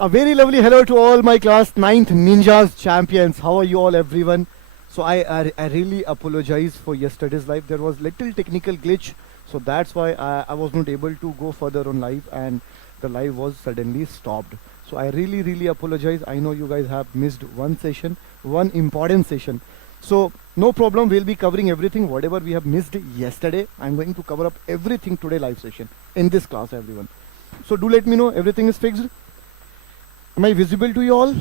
A very lovely hello to all my class 9th Ninjas champions. How are you all, everyone? So I really apologize for yesterday's live. There was little technical glitch, so that's why I was not able to go further on live, and the live was suddenly stopped. So I really apologize. I know you guys have missed one session, one important session. So no problem. We'll be covering everything whatever we have missed yesterday. I'm going to cover up everything today live session in this class, everyone. So do let me know everything is fixed. Am I visible to you all?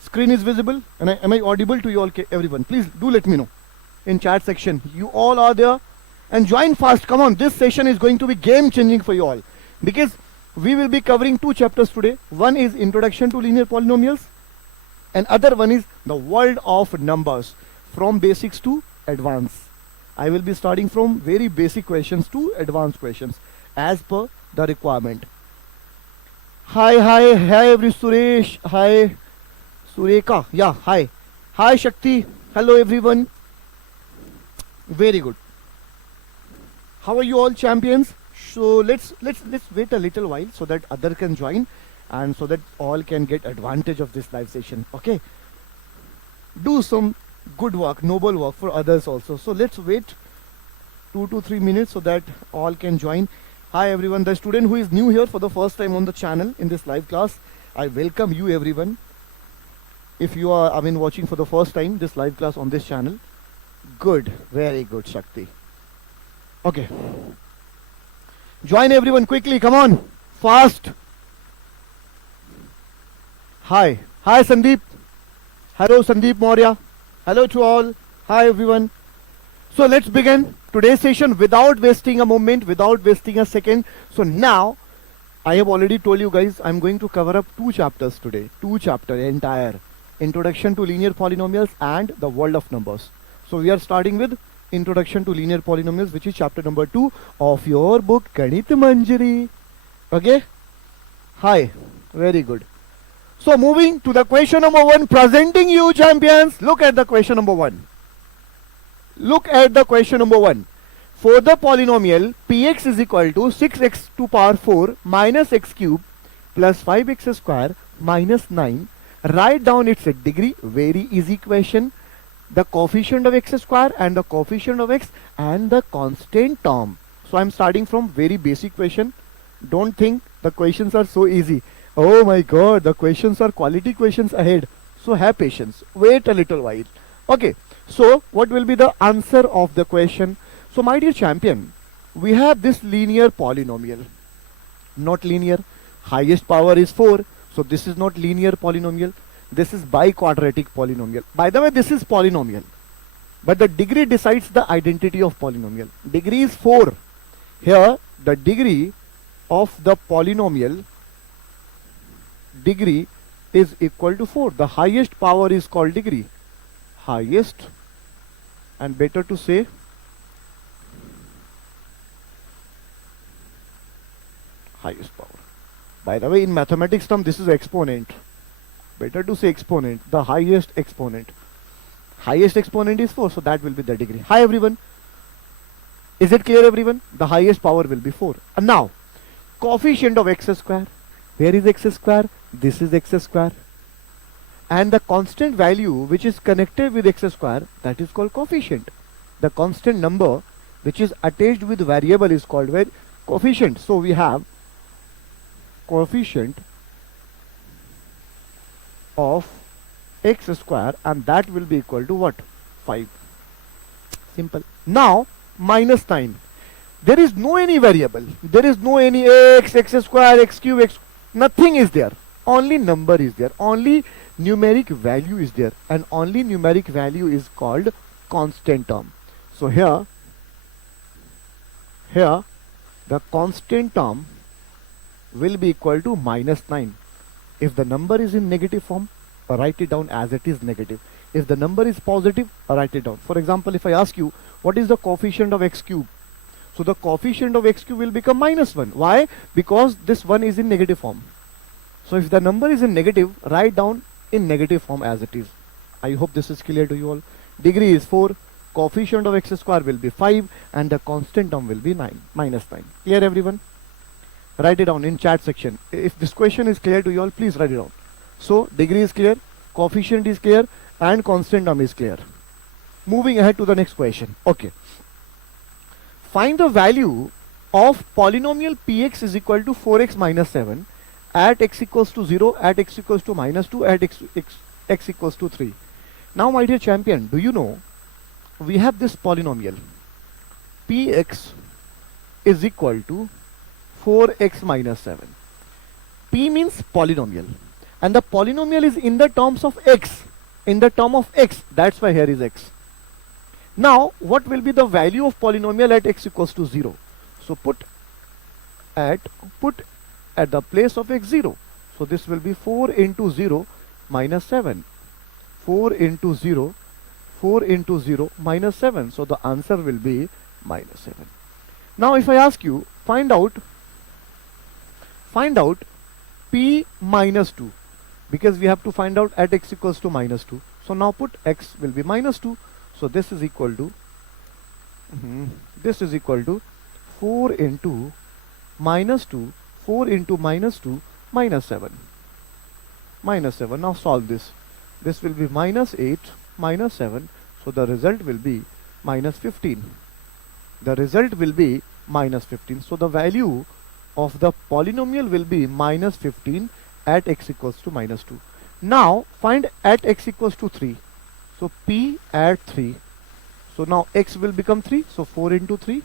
Screen is visible? And am I audible to you all, everyone? Please do let me know in chat section. You all are there, and join fast. Come on, this session is going to be game changing for you all, because we will be covering two chapters today. One is Introduction to Linear Polynomials, and other one is the World of Numbers, from basics to advanced. I will be starting from very basic questions to advanced questions as per the requirement. Hi every Suresh, hi Sureka, yeah, hi Shakti, hello everyone. Very good. How are you all, champions? So let's wait a little while so that other can join, and so that all can get advantage of this live session. Okay, do some good work, noble work for others also. So let's wait 2 to 3 minutes so that all can join. Hi everyone, the student who is new here for the first time on the channel in this live class, I welcome you everyone. If you are watching for the first time this live class on this channel, good, very good, Shakti. Okay, join everyone quickly, come on, fast. Hi Sandeep, hello Sandeep Maurya, hello to all, hi everyone. So let's begin today's session without wasting a moment, without wasting a second. So now, I have already told you guys, I'm going to cover up two chapters today. Two chapters, entire. Introduction to Linear Polynomials and the World of Numbers. So we are starting with Introduction to Linear Polynomials, which is chapter number 2 of your book, Ganit Manjari. Okay? Hi. Very good. So moving to the question number 1, presenting you, champions. Look at the question number 1. Look at the question number 1. For the polynomial px is equal to 6x to power 4 minus x cube plus 5x square minus 9, write down its degree. Very easy question. The coefficient of x square and the coefficient of x and the constant term. So I'm starting from very basic question. Don't think the questions are so easy. Oh my god, the questions are quality questions ahead. So have patience. Wait a little while. Okay. So what will be the answer of the question? So my dear champion, we have this linear polynomial. Not linear. Highest power is 4. So this is not linear polynomial. This is biquadratic polynomial. By the way, this is polynomial. But the degree decides the identity of polynomial. Degree is 4. Here the degree of the polynomial degree is equal to 4. The highest power is called degree. Highest, and better to say highest power. By the way, in mathematics term, this is exponent. Better to say exponent, the highest exponent. Highest exponent is 4, so that will be the degree. Hi everyone. Is it clear, everyone? The highest power will be 4. And now, coefficient of x square. Where is x square? This is x square. And the constant value which is connected with x square, that is called coefficient. The constant number which is attached with variable is called coefficient. So we have coefficient of x square, and that will be equal to what? 5. Simple. Now minus 9. There is no any variable. There is no any x square, x cube, nothing is there. Only number is there. Only numeric value is there, and only numeric value is called constant term. So here the constant term will be equal to minus 9. If the number is in negative form, write it down as it is negative. If the number is positive, write it down. For example, if I ask you what is the coefficient of x cube, so the coefficient of x cube will become minus 1. Why? Because this 1 is in negative form. So if the number is in negative, write down in negative form as it is. I hope this is clear to you all. Degree is 4, coefficient of x square will be 5, and the constant term will be 9, minus 9. Clear everyone? Write it down in chat section. If this question is clear to you all, please write it down. So degree is clear, coefficient is clear, and constant term is clear. Moving ahead to the next question. Okay. Find the value of polynomial px is equal to 4x minus 7 at x equals to 0, at x equals to minus 2, at x equals to 3. Now my dear champion, do you know we have this polynomial px is equal to 4x minus 7. P means polynomial, and the polynomial is in the terms of x. In the term of x, that's why here is x. Now what will be the value of polynomial at x equals to 0? So put at the place of x 0. So this will be 4 into 0 minus 7. 4 into 0 minus 7. So the answer will be minus 7. Now if I ask you, find out p minus 2, because we have to find out at x equals to minus 2. So now put x will be minus 2. So this is equal to 4 into minus 2, 4 into minus 2 minus 7. Minus 7. Now solve this. This will be minus 8 minus 7. So the result will be minus 15. The result will be minus 15. So the value of the polynomial will be minus 15 at x equals to minus 2. Now find at x equals to 3. So p at 3. So now x will become 3. So 4 into 3.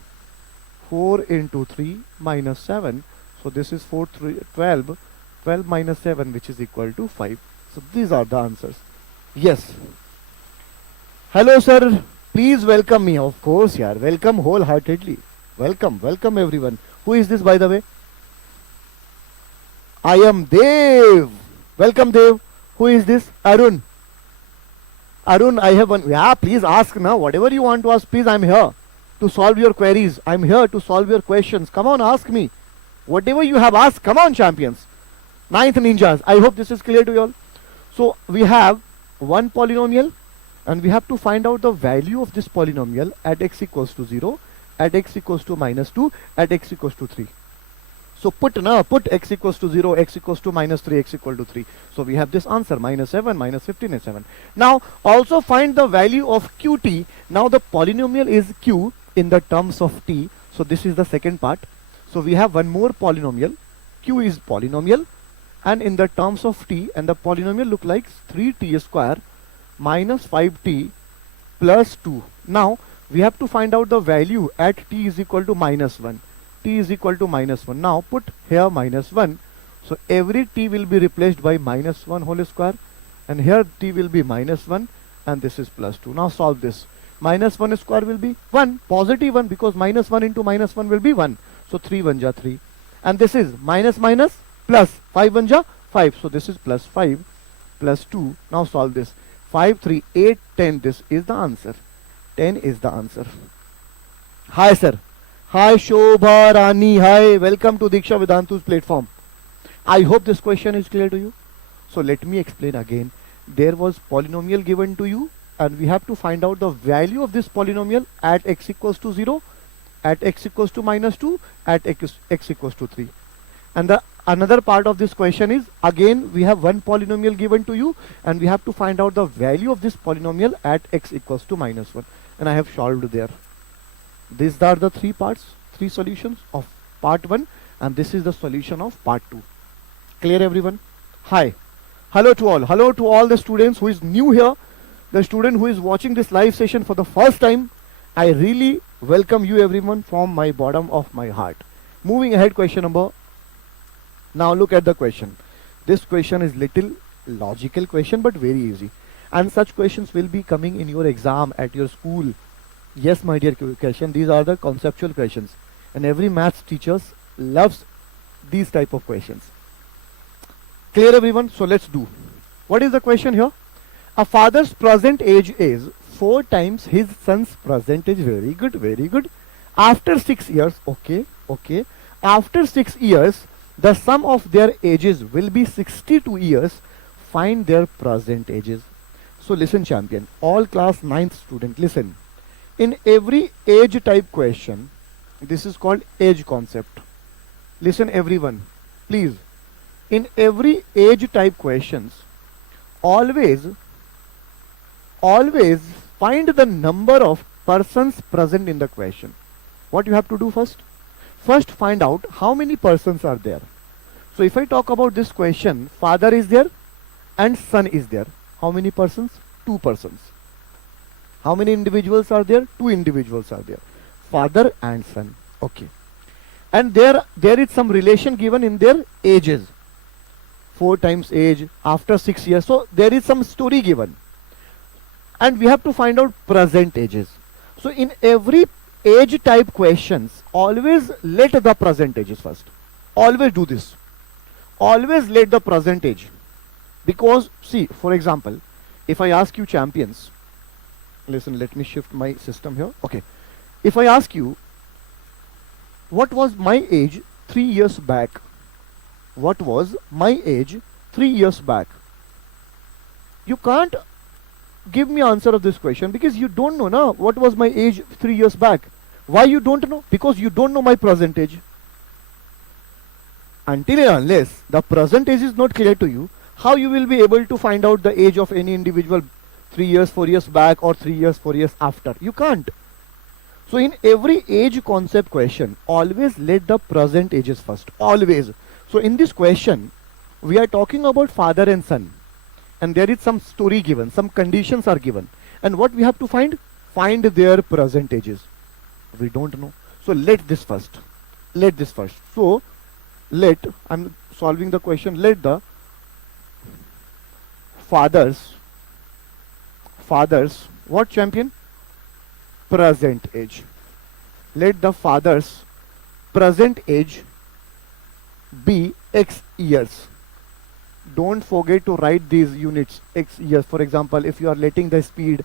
4 into 3 minus 7. So this is 4, 3, 12. 12 minus 7, which is equal to 5. So these are the answers. Yes. Hello sir. Please welcome me. Of course, yaar. Welcome wholeheartedly. Welcome everyone. Who is this, by the way? I am Dev. Welcome Dev. Who is this? Arun. Arun, I have one. Yeah, please ask now. Whatever you want to ask, please, I'm here to solve your queries. I'm here to solve your questions. Come on, ask me. Whatever you have asked, come on, champions. Ninth ninjas. I hope this is clear to you all. So we have one polynomial, and we have to find out the value of this polynomial at x equals to 0, at x equals to minus 2, at x equals to 3. So put x equals to 0, x equals to minus 3, x equal to 3. So we have this answer, minus 7, minus 15 and 7. Now also find the value of qt. Now the polynomial is q in the terms of t. So this is the second part. So we have one more polynomial. Q is polynomial, and in the terms of t, and the polynomial look like 3t square minus 5t plus 2. Now we have to find out the value at t is equal to minus 1. T is equal to minus 1. Now put here minus 1. So every t will be replaced by minus 1 whole square, and here t will be minus 1, and this is plus 2. Now solve this. Minus 1 square will be 1, positive 1, because minus 1 into minus 1 will be 1. So 3 1 ja 3. And this is minus minus plus 5 1 ja 5. So this is plus 5 plus 2. Now solve this. 5, 3, 8, 10. This is the answer. 10 is the answer. Hi sir. Hi Shobha Rani. Hi. Welcome to Diksha Vedantu's platform. I hope this question is clear to you. So let me explain again. There was polynomial given to you, and we have to find out the value of this polynomial at x equals to 0, at x equals to minus 2, at x equals to 3. And the another part of this question is, again we have one polynomial given to you, and we have to find out the value of this polynomial at x equals to minus 1. And I have solved there. These are the three solutions of part 1, and this is the solution of part 2. Clear everyone? Hi. Hello to all. Hello to all the students who is new here. The student who is watching this live session for the first time, I really welcome you everyone from my bottom of my heart. Moving ahead, question number. Now look at the question. This question is little logical question, but very easy. And such questions will be coming in your exam at your school. Yes, my dear question, these are the conceptual questions. And every maths teacher loves these type of questions. Clear everyone? So let's do. What is the question here? A father's present age is 4 times his son's present age. Very good, very good. After 6 years, okay. After 6 years, the sum of their ages will be 62 years. Find their present ages. So listen, champion, all class 9th student, listen. In every age type question, this is called age concept. Listen everyone, please. In every age type questions, always always find the number of persons present in the question. What you have to do first? First find out how many persons are there. So if I talk about this question, father is there and son is there. How many persons? Two persons. How many individuals are there? Two individuals are there. Father and son. Okay. And there is some relation given in their ages. 4 times age after 6 years. So there is some story given. And we have to find out present ages. So in every age type questions, always let the present ages first. Always do this. Always let the present age. Because see, for example, if I ask you champions, listen, let me shift my system here. Okay. If I ask you, what was my age 3 years back? What was my age 3 years back? You can't give me answer of this question because you don't know now what was my age 3 years back. Why you don't know? Because you don't know my present age. Until and unless the present age is not clear to you, how you will be able to find out the age of any individual 3 years, 4 years back or 3 years, 4 years after? You can't. So in every age concept question, always let the present ages first. Always. So in this question, we are talking about father and son. And there is some story given, some conditions are given. And what we have to find? Find their present ages. We don't know. So let this first. Let this first. So I'm solving the question, let the fathers, what champion? Present age. Let the father's present age be X years. Don't forget to write these units, X years. For example, if you are letting the speed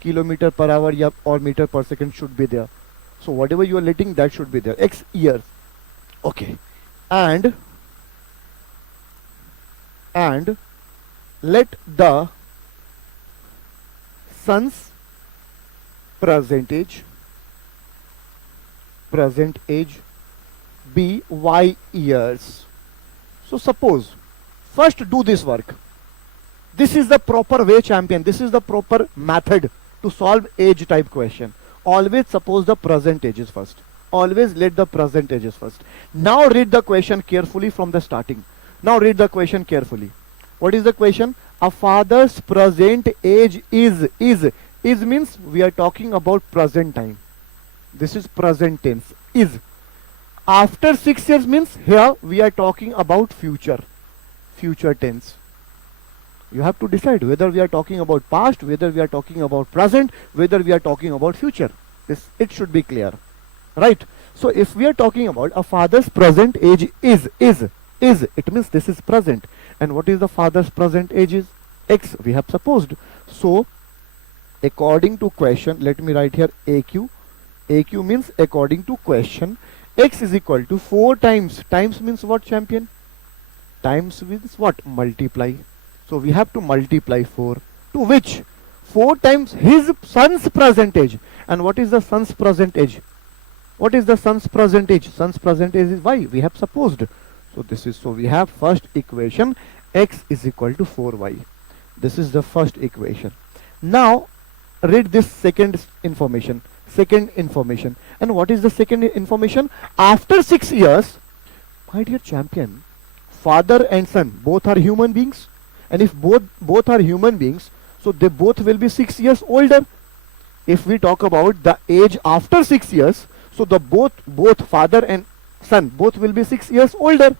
kilometer per hour or meter per second should be there. So whatever you are letting, that should be there. X years. Okay. And let the son's present age be Y years. So suppose, first do this work. This is the proper way, champion. This is the proper method to solve age type question. Always suppose the present ages first. Always let the present ages first. Now read the question carefully from the starting. Now read the question carefully. What is the question? A father's present age is means we are talking about present time. This is present tense. Is. After 6 years means here we are talking about future tense. You have to decide whether we are talking about past, whether we are talking about present, whether we are talking about future. It should be clear. Right? So if we are talking about a father's present age is, it means this is present. And what is the father's present age is? X, we have supposed. So according to question, let me write here AQ. AQ means according to question, X is equal to 4 times. Times means what, champion? Times means what? Multiply. So we have to multiply 4. To which? 4 times his son's present age. And what is the son's present age? What is the son's present age? Son's present age is Y. We have supposed. So we have first equation, X is equal to 4Y. This is the first equation. Now read this second information. And what is the second information? After 6 years, my dear champion, father and son both are human beings. And if both are human beings, so they both will be 6 years older. If we talk about the age after 6 years, so the both father and son both will be 6 years older.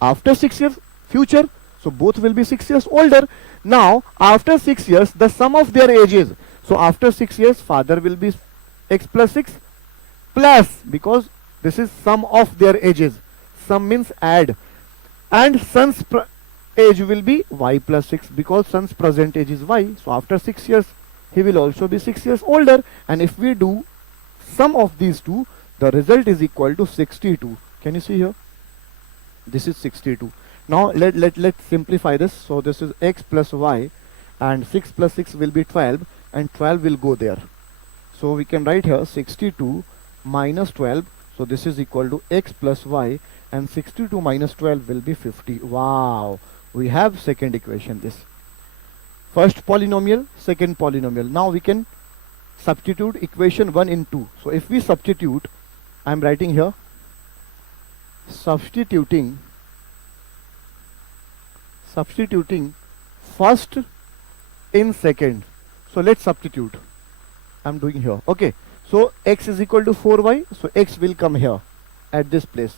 After 6 years, future, so both will be 6 years older. Now after 6 years, the sum of their ages. So after 6 years, father will be X plus 6 plus, because this is sum of their ages. Sum means add. And son's age will be Y plus 6, because son's present age is Y. So after 6 years, he will also be 6 years older. And if we do sum of these two, the result is equal to 62. Can you see here? This is 62. Now let's simplify this. So this is X plus Y, and 6 plus 6 will be 12, and 12 will go there. So we can write here 62 minus 12. So this is equal to x plus y, and 62 minus 12 will be 50. Wow, we have second equation. This first polynomial, second polynomial. Now we can substitute equation 1 in 2. So if we substitute, I am writing here, substituting first in second. So let's substitute. I'm doing here. Okay. So x is equal to 4y. So x will come here at this place.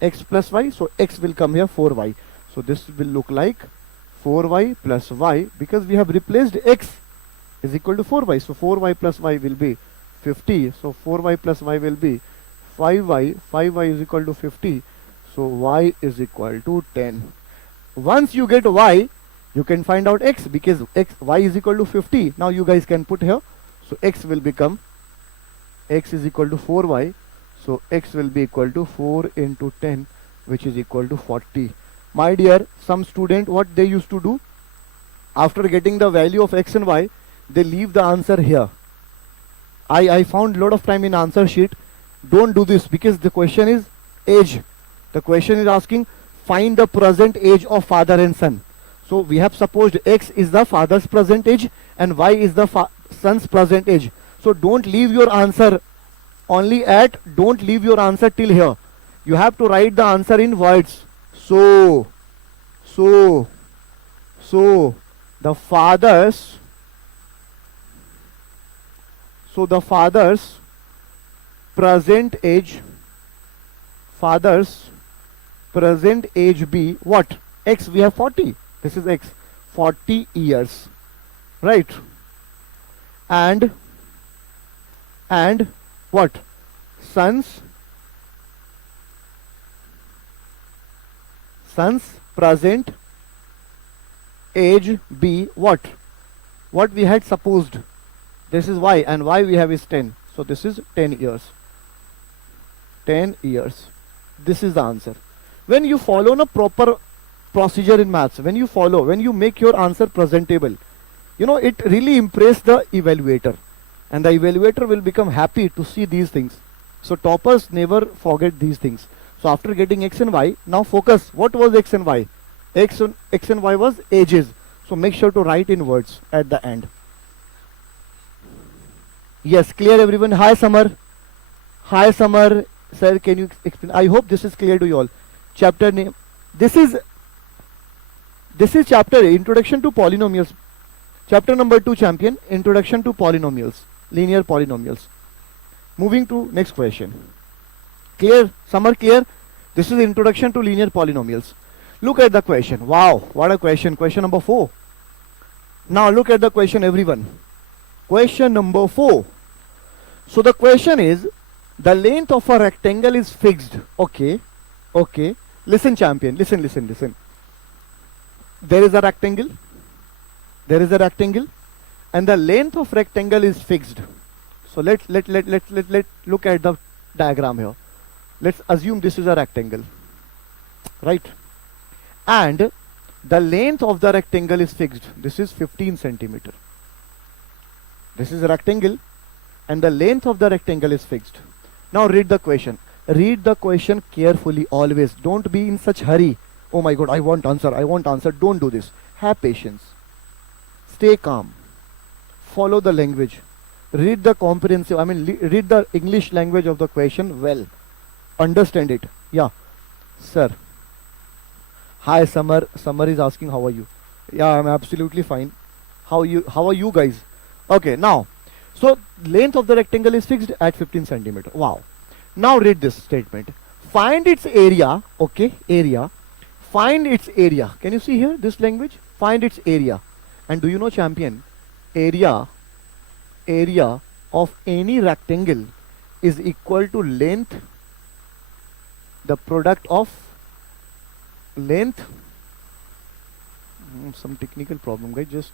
X plus y. So x will come here 4y. So this will look like 4y plus y, because we have replaced x is equal to 4y. So 4y plus y will be 50. So 4y plus y will be 5y. 5y is equal to 50. So y is equal to 10. Once you get y, you can find out x, because y is equal to 50. Now you guys can put here. So x will become, x is equal to 4y. So x will be equal to 4 into 10, which is equal to 40. My dear, some student, what they used to do, after getting the value of x and y, they leave the answer here. I found a lot of time in answer sheet. Don't do this, because the question is age. The question is asking, find the present age of father and son. So we have supposed x is the father's present age and y is the son's present age. So don't leave your answer don't leave your answer till here. You have to write the answer in words. So the father's present age be what? X, we have 40. This is x, 40 years, right? And what? Son's present age be what? What we had supposed. This is y, and y we have is 10. So this is 10 years. 10 years. This is the answer. When you follow a proper procedure in maths, when you make your answer presentable, it really impresses the evaluator, and the evaluator will become happy to see these things. So toppers never forget these things. So after getting x and y, now focus. What was x and y? X and y was ages. So make sure to write in words at the end. Yes, clear everyone? Hi Samar. Hi Samar. Sir, can you explain? I hope this is clear to you all. Chapter name. This is chapter Introduction to Polynomials. Chapter number 2, champion. Introduction to Polynomials. Linear Polynomials. Moving to next question. Clear? Some are clear? This is Introduction to Linear Polynomials. Look at the question. Wow, what a question. Question number 4. Now look at the question, everyone. Question number 4. So the question is, the length of a rectangle is fixed. Okay. Listen, champion. Listen. There is a rectangle. And the length of rectangle is fixed. So let's look at the diagram here. Let's assume this is a rectangle, right? And the length of the rectangle is fixed. This is 15 centimeter. This is a rectangle, and the length of the rectangle is fixed. Now read the question. Read the question carefully always. Don't be in such hurry. Oh my God, I want answer. Don't do this. Have patience. Stay calm. Follow the language. Read the comprehensive, read the English language of the question well. Understand it. Yeah. Sir. Hi Samar. Samar is asking how are you? Yeah, I'm absolutely fine. How are you guys? Okay, now. So length of the rectangle is fixed at 15 centimeter. Wow. Now read this statement. Find its area. Okay, area. Find its area. Can you see here this language? Find its area. And do you know, champion? Area of any rectangle is equal to length, the product of length, some technical problem guys, just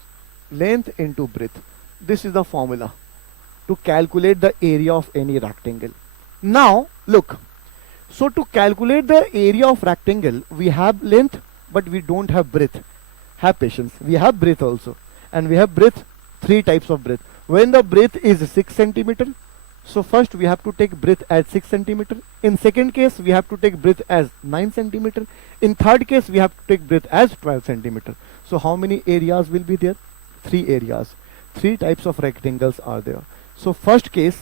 length into breadth. This is the formula to calculate the area of any rectangle. Now look, so to calculate the area of rectangle, we have length but we don't have breadth. Have patience. We have breadth also, and we have breadth, 3 types of breadth. When the breadth is 6 centimeter, So first we have to take breadth as 6 centimeter. In second case we have to take breadth as 9 centimeter. In third case we have to take breadth as 12 centimeter. So how many areas will be there? 3 areas. 3 types of rectangles are there. So first case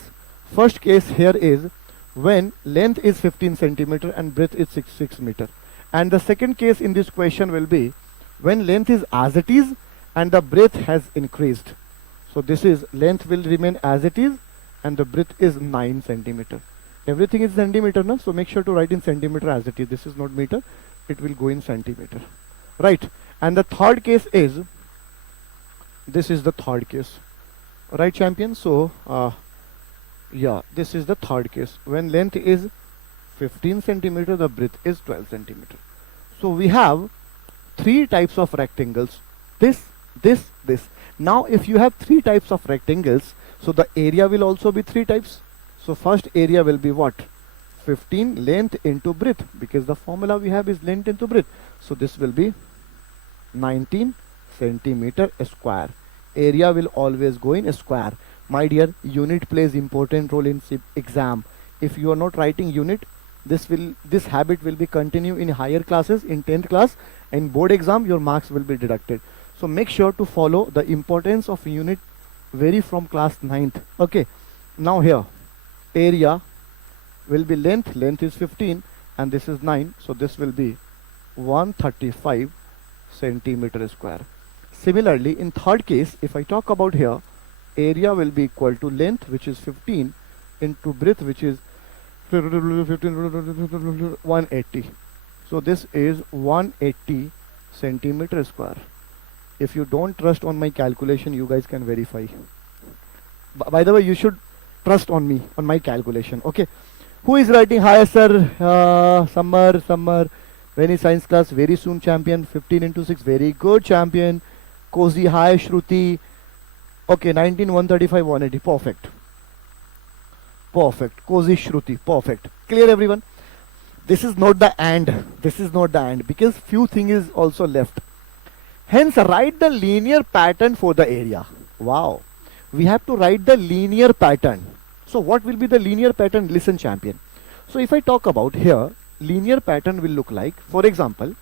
here is when length is 15 centimeter and breadth is 6 meter. And the second case in this question will be when length is as it is and the breadth has increased. So this is length will remain as it is and the breadth is 9 centimeter. Everything is centimeter now, so make sure to write in centimeter as it is. This is not meter, it will go in centimeter. Right. And the third case is, this is the third case. Right, champion? So, yeah, this is the third case. When length is 15 centimeter, the breadth is 12 centimeter. So we have 3 types of rectangles. This. Now if you have 3 types of rectangles, so the area will also be 3 types. So first area will be what? 15 length into breadth, because the formula we have is length into breadth. So this will be 19 centimeter square. Area will always go in square. My dear, unit plays important role in exam. If you are not writing unit, this habit will be continue in higher classes, in 10th class, and board exam your marks will be deducted. So make sure to follow the importance of unit vary from class 9th. Okay, now here area will be length is 15 and this is 9, so this will be 135 centimeter square. Similarly, in third case, if I talk about here, area will be equal to length, which is 15, into breadth, which is 180. So this is 180 centimeter square. If you don't trust on my calculation, you guys can verify. By the way, you should trust on me, on my calculation. Okay. Who is writing? Hi, sir. Summer. Very science class. Very soon, champion. 15 into 6. Very good, champion. Cozy. Hi, Shruti. Okay, 19, 135, 180. Perfect. Cozy, Shruti. Perfect. Clear, everyone? This is not the and. Because few things is also left. Hence, write the linear pattern for the area. Wow. We have to write the linear pattern. So what will be the linear pattern? Listen, champion. So if I talk about here, linear pattern will look like, for example,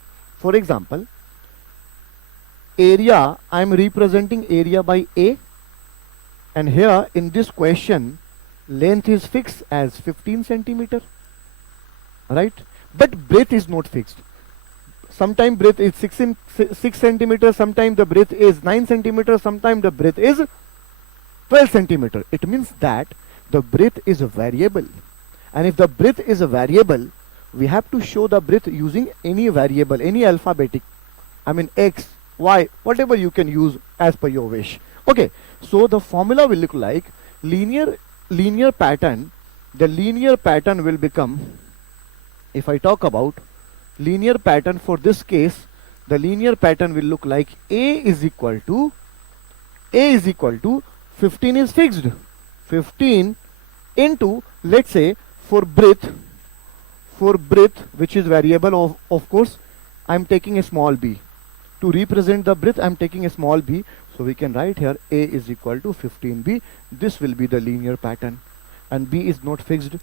area, I am representing area by A. And here in this question, length is fixed as 15 centimeter. Right? But breadth is not fixed. Sometimes breadth is 6 centimeter, sometimes the breadth is 9 centimeter, sometimes the breadth is 12 centimeter. It means that the breadth is a variable. And if the breadth is a variable, we have to show the breadth using any variable, any alphabetic. I mean X, Y, whatever you can use as per your wish. Okay, so the formula will look like linear pattern. The linear pattern will become, if I talk about linear pattern for this case, the linear pattern will look like A is equal to 15 is fixed. 15 into, let's say, for breadth, which is variable of course, I am taking a small b. To represent the breadth, I am taking a small b. So we can write here A is equal to 15b. This will be the linear pattern. And b is not fixed.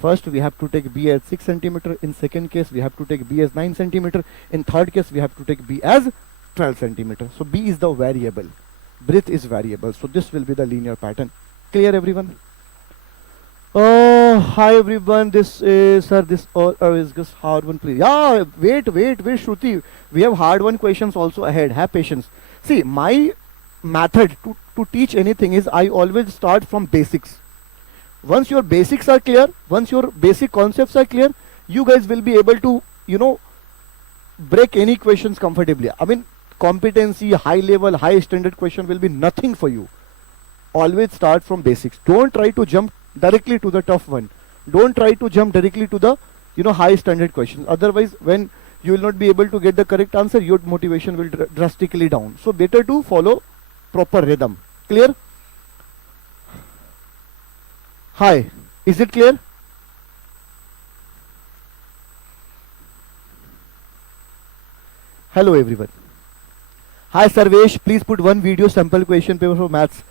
First, we have to take b as 6 centimeter. In second case, we have to take b as 9 centimeter. In third case, we have to take b as 12 centimeter. So b is the variable. Breadth is variable. So this will be the linear pattern. Clear, everyone? Oh, hi everyone. This is, sir, this is just hard one, please. Yeah, wait, Shruti. We have hard one questions also ahead. Have patience. See, my method to teach anything is I always start from basics. Once your basics are clear, once your basic concepts are clear, you guys will be able to, break any questions comfortably. I mean, competency, high level, high standard question will be nothing for you. Always start from basics. Don't try to jump directly to the tough one. Don't try to jump directly to the, high standard questions. Otherwise, when you will not be able to get the correct answer, your motivation will drastically down. So better to follow proper rhythm. Clear? Hi, is it clear? Hello everyone. Hi Sarvesh, please put one video sample question paper for maths.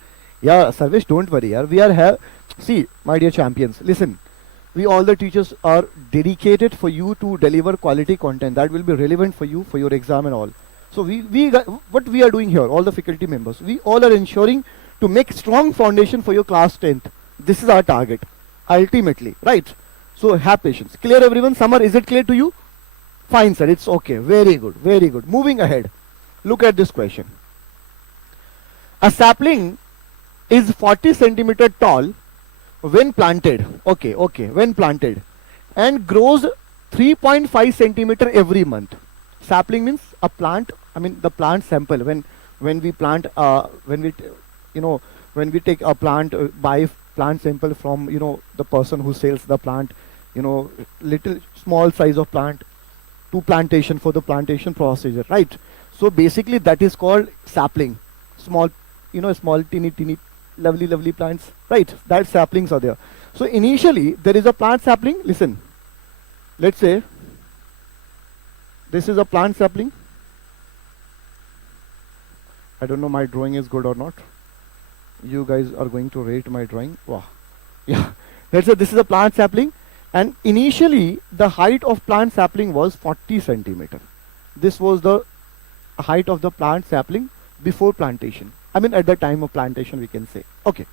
Yeah, Sarvesh, don't worry. Yaar. We are here. See, my dear champions, listen. We all the teachers are dedicated for you to deliver quality content that will be relevant for you for your exam and all. So what we are doing here, all the faculty members, we all are ensuring to make strong foundation for your class 10th. This is our target, ultimately, right? So have patience. Clear everyone? Summer, is it clear to you? Fine, sir. It's okay. Very good. Very good. Moving ahead. Look at this question. A sapling is 40 centimeter tall when planted. Okay, when planted, and grows 3.5 centimeter every month. Sapling means a plant. I mean the plant sample. When we plant, when we take a plant, buy plant sample from the person who sells the plant, little small size of plant to plantation for the plantation procedure, right? So basically that is called sapling. Small, small teeny lovely plants, right? That saplings are there. So initially there is a plant sapling. Listen, let's say this is a plant sapling. I don't know my drawing is good or not. You guys are going to rate my drawing. Wow. Yeah. Let's say this is a plant sapling, and initially the height of plant sapling was 40 centimeter. This was the height of the plant sapling before plantation. I mean at the time of plantation, we can say. Okay.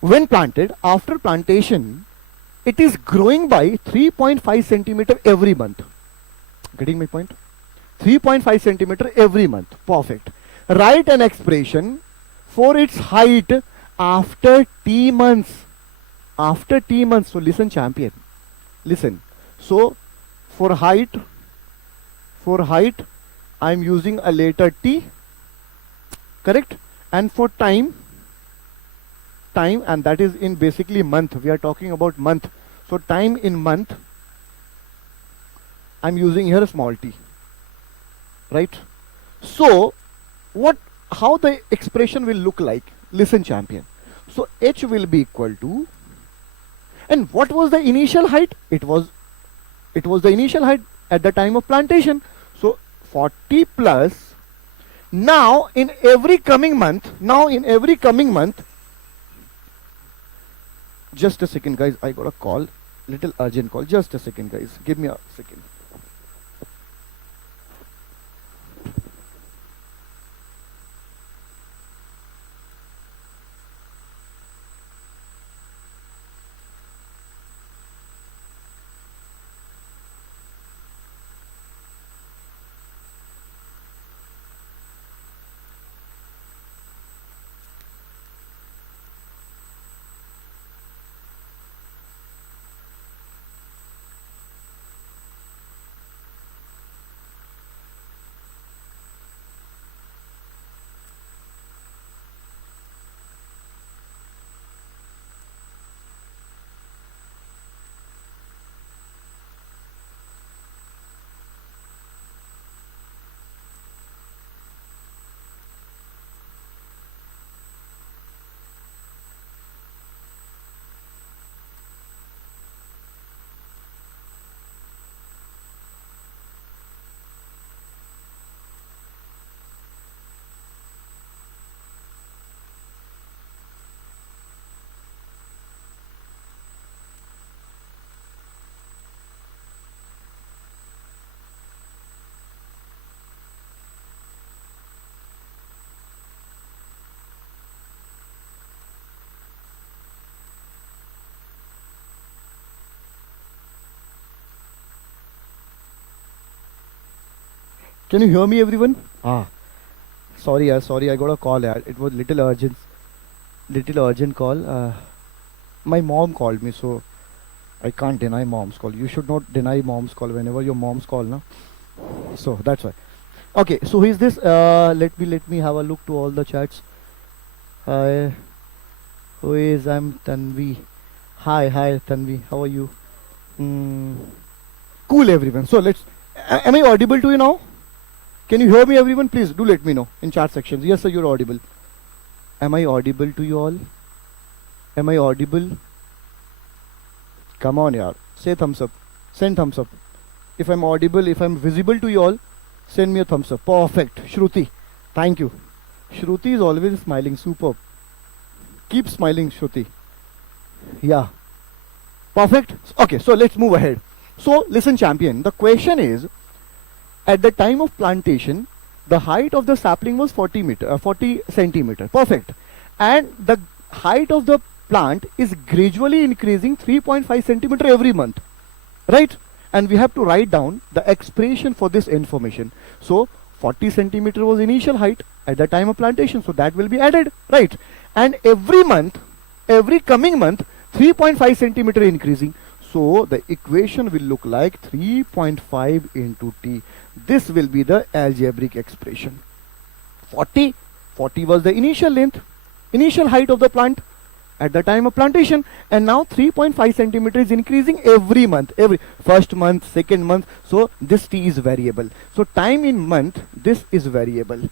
When planted, after plantation, it is growing by 3.5 centimeter every month. Getting my point? 3.5 centimeter every month. Perfect. Write an expression for its height after T months. After T months. So listen, champion. Listen. So for height, I am using a letter T. Correct? And for time, and that is in basically month. We are talking about month. So time in month, I'm using here a small t. Right? So how the expression will look like? Listen, champion. So h will be equal to, and what was the initial height? It was the initial height at the time of plantation. So 40 plus. Now in every coming month, just a second guys, I got a call, little urgent call. Just a second guys, give me a second. Can you hear me, everyone? Sorry, I got a call. It was little urgent call. My mom called me, so I can't deny mom's call. You should not deny mom's call whenever your mom's call, na. So that's why. Okay, so who is this? Let me have a look to all the chats. Who is? I'm Tanvi. Hi Tanvi. How are you? Cool, everyone. So am I audible to you now? Can you hear me, everyone? Please do let me know in chat sections. Yes, sir, you're audible. Am I audible to you all? Am I audible? Come on, yaar. Say thumbs up. Send thumbs up. If I'm audible, if I'm visible to you all, send me a thumbs up. Perfect. Shruti. Thank you. Shruti is always smiling. Superb. Keep smiling, Shruti. Yeah. Perfect. Okay, so let's move ahead. So listen, champion. The question is, at the time of plantation, the height of the sapling was 40 centimeter. Perfect. And the height of the plant is gradually increasing 3.5 centimeter every month. Right? And we have to write down the expression for this information. So 40 centimeter was initial height at the time of plantation. So that will be added. Right? And every month, every coming month, 3.5 centimeter increasing. So the equation will look like 3.5 into t. This will be the algebraic expression. 40 was the initial length, initial height of the plant at the time of plantation, and now 3.5 centimeter is increasing every month, every first month, second month. So this t is variable. So time in month, this is variable.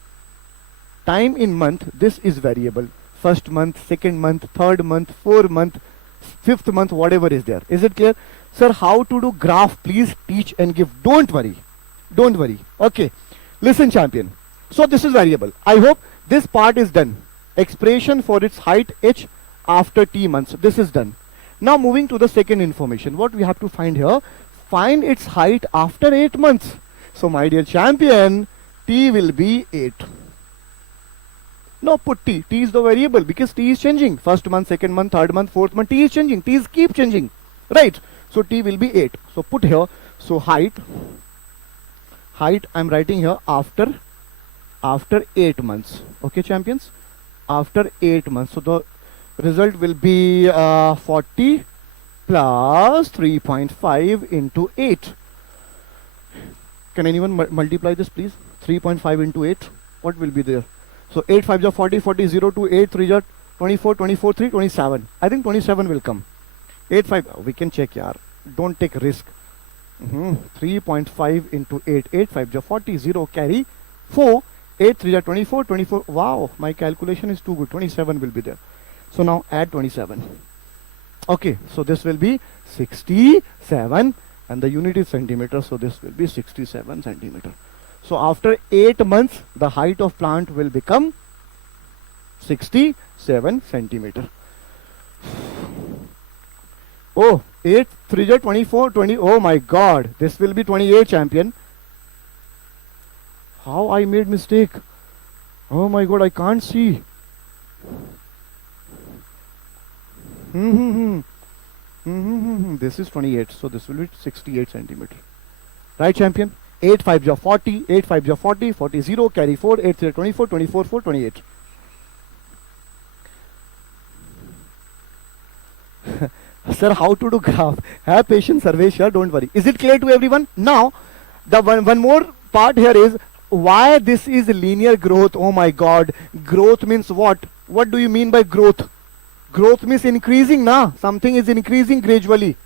Time in month, this is variable. First month, second month, third month, fourth month, fifth month, whatever is there. Is it clear? Sir, how to do graph? Please teach and give. Don't worry. Don't worry. Okay. Listen, champion. So this is variable. I hope this part is done. Expression for its height h after t months. This is done. Now moving to the second information. What we have to find here? Find its height after 8 months. So my dear champion, t will be 8. No, put t. T is the variable because t is changing. First month, second month, third month, fourth month, t is changing. T is keep changing. Right? So t will be 8. So put here. So height I'm writing here after 8 months. Okay, champions? After 8 months. So the result will be 40 plus 3.5 into 8. Can anyone multiply this, please? 3.5 into 8. What will be there? So 8 5 are 40, 40, 0 to 8 3 are 24, 24 3, 27. I think 27 will come. 8 5, we can check, yaar. Don't take risk. 3.5 into 8, 8 5 are 40, 0 carry 4, 8 3 are 24, 24. Wow, my calculation is too good. 27 will be there. So now add 27. Okay, so this will be 67 and the unit is centimeter. So this will be 67 centimeter. So after 8 months, the height of plant will become 67 centimeter. Oh, 8 3 are 24, 20. Oh my God, this will be 28, champion. How I made mistake? Oh my God, I can't see. This is 28, so this will be 68 centimeter. Right, champion? 8 5 are 40, 8 5 are 40, 40 0 carry 4, 8 3 are 24, 24 4, 28. Sir, how to do graph? Have patience, Sarvesh, here, don't worry. Is it clear to everyone? Now, the one more part here is why this is linear growth. Oh my God, growth means what? What do you mean by growth? Growth means increasing, na? Something is increasing gradually.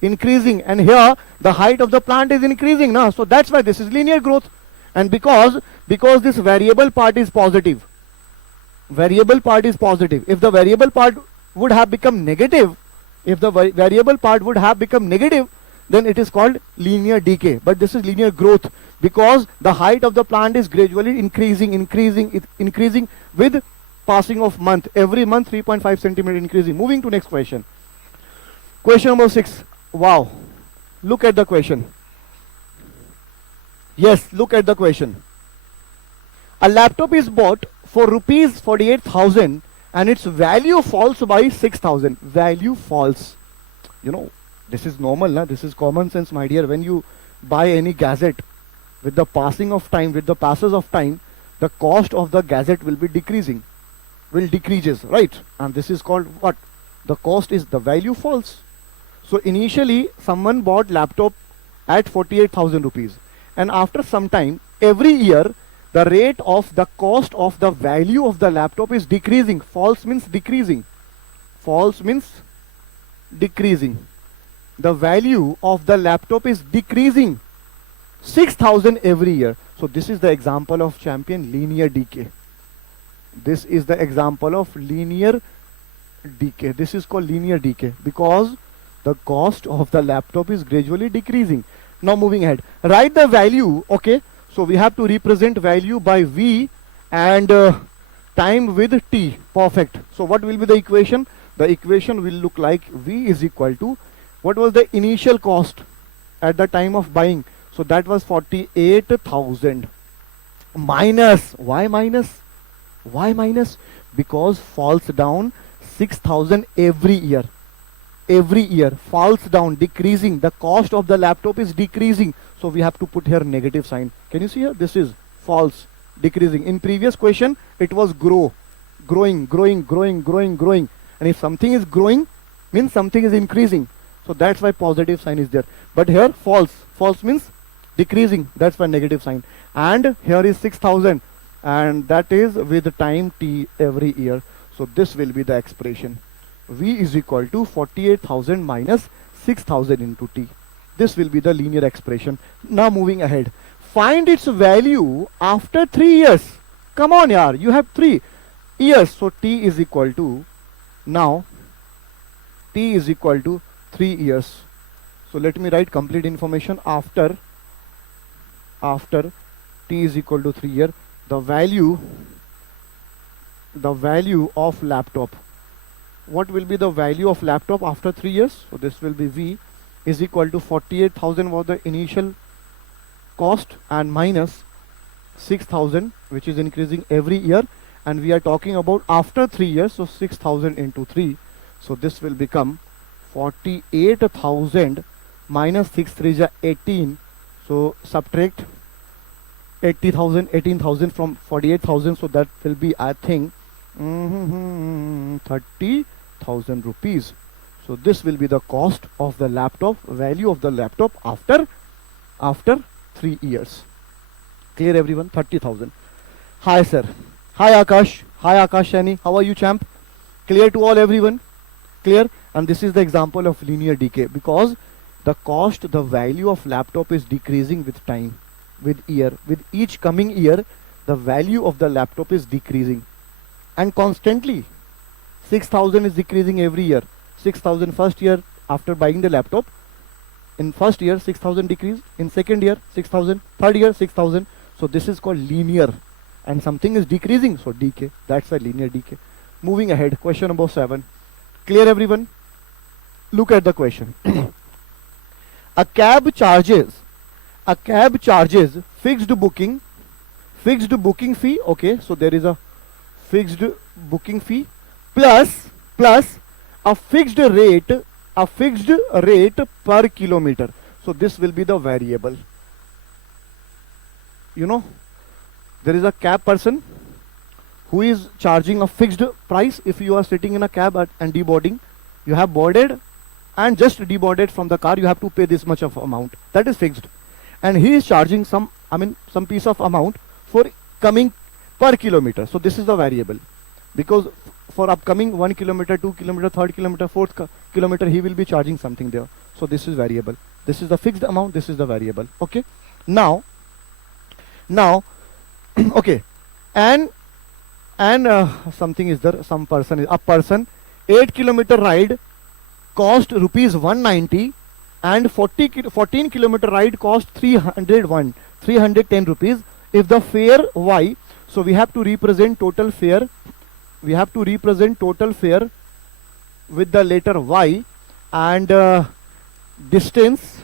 Increasing, and here the height of the plant is increasing, na? So that's why this is linear growth. And because this variable part is positive. Variable part is positive. If the variable part would have become negative, if the variable part would have become negative, then it is called linear decay. But this is linear growth because the height of the plant is gradually increasing with passing of month. Every month 3.5 centimeter increasing. Moving to next question. Question number 6. Wow. Look at the question. Yes, look at the question. A laptop is bought for rupees 48,000 and its value falls by 6,000. Value falls. You know, this is normal, na? This is common sense, my dear. When you buy any gadget, with the passing of time, with the passes of time, the cost of the gadget will be decreasing. Will decreases, right? And this is called what? The cost is the value falls. So initially, someone bought laptop at 48,000 rupees. And after some time, every year, the rate of the cost of the value of the laptop is decreasing. False means decreasing. False means decreasing. The value of the laptop is decreasing. 6,000 every year. So this is the example of champion linear decay. This is the example of linear decay. This is called linear decay because the cost of the laptop is gradually decreasing. Now moving ahead. Write the value, okay. So we have to represent value by V and time with t. Perfect. So what will be the equation? The equation will look like v is equal to, what was the initial cost at the time of buying? So that was 48,000 minus, why minus? Why minus? Because falls down 6,000 every year. Every year falls down, decreasing. The cost of the laptop is decreasing. So we have to put here negative sign. Can you see here? This is false, decreasing. In previous question, it was growing. And if something is growing, means something is increasing. So that's why positive sign is there. But here false. False means decreasing. That's why negative sign. And here is 6,000. And that is with time t every year. So this will be the expression. V is equal to 48,000 minus 6,000 into t. This will be the linear expression. Now moving ahead. Find its value after 3 years. Come on, yaar. You have 3 years. So t is equal to, now t is equal to 3 years. So let me write complete information after t is equal to 3 years. The value of laptop. What will be the value of laptop after 3 years? So this will be V is equal to 48,000 was the initial cost and minus 6,000, which is increasing every year, and we are talking about after 3 years. So 6,000 into 3. So this will become 48,000 minus 6 3 is 18. So subtract 18,000 from 48,000. So that will be, I think, 30,000 rupees. So this will be the cost of the laptop, value of the laptop after 3 years. Clear everyone? 30,000. Hi sir. Hi Akash. Hi Akash Shani. How are you, champ? Clear to all, everyone? Clear? And this is the example of linear decay, because the cost, the value of laptop is decreasing with time, with year. With each coming year, the value of the laptop is decreasing. And constantly 6,000 is decreasing every year. 6,000 first year after buying the laptop. In first year 6,000 decrease. In second year 6,000. Third year 6,000. So this is called linear. And something is decreasing, so decay. That's why linear decay. Moving ahead, question number 7. Clear everyone? Look at the question. A cab charges fixed booking fee. Okay, so there is a fixed booking fee plus a fixed rate per kilometer. So this will be the variable. You know, there is a cab person who is charging a fixed price. If you are sitting in a cab and deboarding, you have boarded and just deboarded from the car, you have to pay this much of amount. That is fixed. And he is charging some piece of amount for coming per kilometer. So this is the variable, because for upcoming 1 kilometer, 2 kilometer, 3rd kilometer, 4th kilometer, he will be charging something there. So this is variable. This is the fixed amount. This is the variable. Okay. Now, okay. And something is there. A person 8 kilometer ride cost rupees 190, and 14 kilometer ride cost 310 rupees. If the fare y, so we have to represent total fare. We have to represent total fare with the letter y, and distance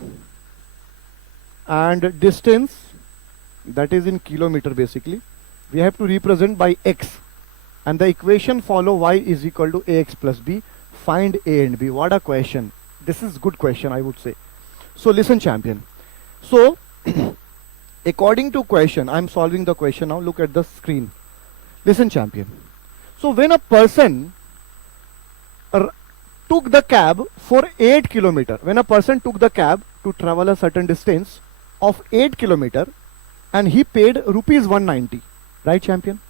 that is in kilometer basically. We have to represent by x, and the equation follow y is equal to ax plus b. Find a and b. What a question. This is good question, I would say. So listen, champion. So according to question, I'm solving the question now. Look at the screen. Listen, champion. So when a person took the cab for 8 kilometer, when a person took the cab to travel a certain distance of 8 kilometer, and he paid rupees 190, right, champion?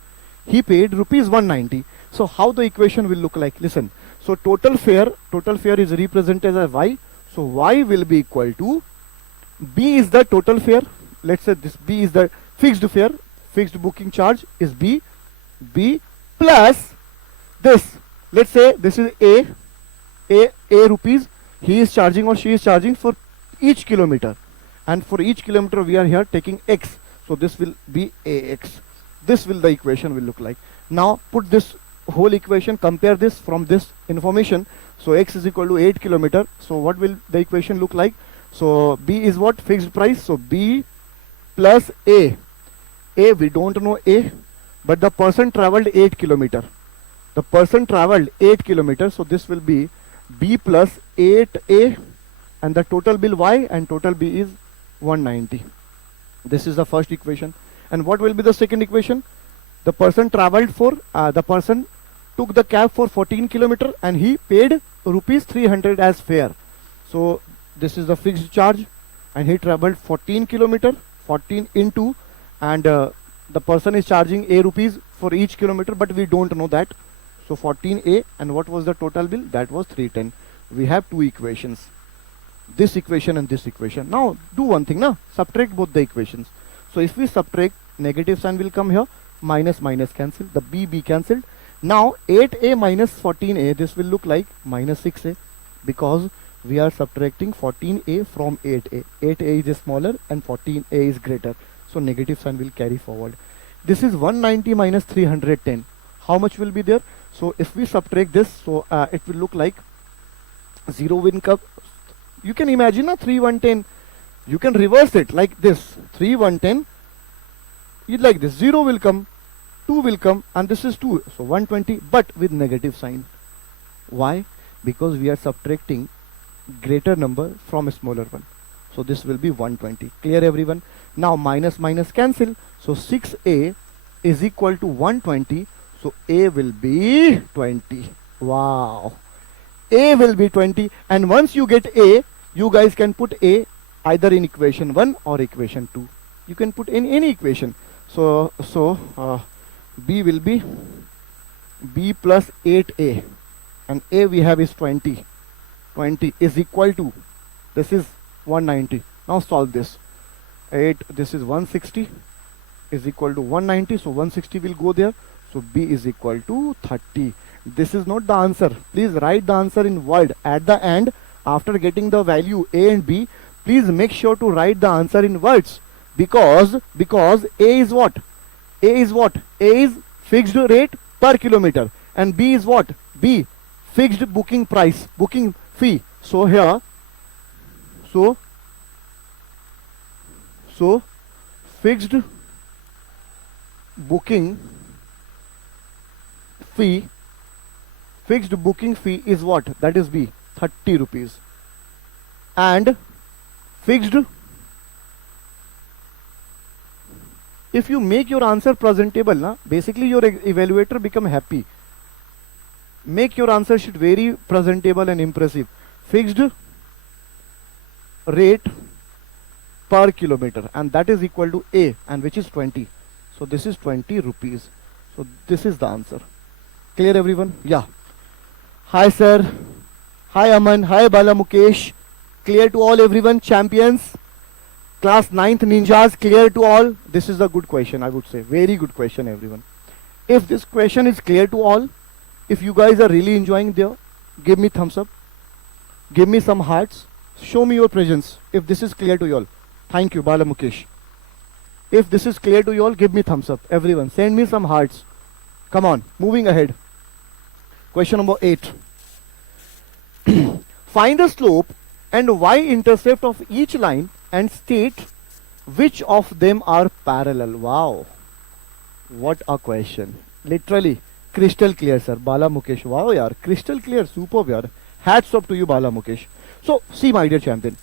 He paid rupees 190. So how the equation will look like? Listen. So total fare is represented as y. So y will be equal to, b is the total fare. Let's say this b is the fixed fare, fixed booking charge is b plus this. Let's say this is a rupees he is charging or she is charging for each kilometer, and for each kilometer we are here taking x. So this will be ax. This will the equation will look like. Now put this whole equation, compare this from this information. So x is equal to 8 kilometer. So what will the equation look like? So B is what? Fixed price. So B plus A. A, we don't know A, but the person traveled 8 kilometer. The person traveled 8 kilometers. So this will be B plus 8A, and the total bill Y, and total B is 190. This is the first equation. And what will be the second equation? The person traveled for, the person took the cab for 14 kilometer and he paid rupees 300 as fare. So this is the fixed charge, and he traveled 14 kilometer, 14 into, and the person is charging A rupees for each kilometer, but we don't know that. So 14A, and what was the total bill? That was 310. We have two equations, this equation and this equation. Now do one thing, now subtract both the equations. So if we subtract, negative sign will come here, minus minus cancel, the B cancelled. Now 8A minus 14A, this will look like minus 6A, because we are subtracting 14A from 8A. 8A is smaller and 14A is greater, so negative sign will carry forward. This is 190 minus 310. How much will be there? So if we subtract this, so it will look like 0 will come. You can imagine 3110. You can reverse it like this. 3110 is like this. 0 will come, 2 will come, and this is 2. So 120, but with negative sign. Why? Because we are subtracting greater number from a smaller one. So this will be 120. Clear everyone? Now minus minus cancel. So 6A is equal to 120. So A will be 20. Wow. A will be 20. And once you get A, you guys can put A either in equation 1 or equation 2. You can put in any equation. So B will be B plus 8A. And A we have is 20. 20 is equal to, this is 190. Now solve this. 8, this is 160 is equal to 190. So 160 will go there. So B is equal to 30. This is not the answer. Please write the answer in word. At the end, after getting the value A and B, please make sure to write the answer in words. Because A is what? A is what? A is fixed rate per kilometer. And B is what? B, fixed booking price, booking fee. So here, so fixed booking fee, fixed booking fee is what? That is B, 30 rupees. And fixed, if you make your answer presentable, na, basically your evaluator become happy. Make your answer sheet very presentable and impressive. Fixed rate per kilometer, and that is equal to A, and which is 20. So this is 20 rupees. So this is the answer. Clear everyone? Yeah. Hi sir. Hi Aman. Hi Bala Mukesh. Clear to all everyone, champions. Class 9th ninjas, clear to all. This is a good question, I would say. Very good question everyone. If this question is clear to all, if you guys are really enjoying there, give me thumbs up. Give me some hearts. Show me your presence if this is clear to you all. Thank you, Bala Mukesh. If this is clear to you all, give me thumbs up. Everyone, send me some hearts. Come on, moving ahead. Question number 8. Find the slope and y-intercept of each line and state which of them are parallel. Wow. What a question. Literally, crystal clear, sir. Bala Mukesh. Wow, yaar. Crystal clear. Superb, yaar. Hats off to you, Bala Mukesh. So, see, my dear champion.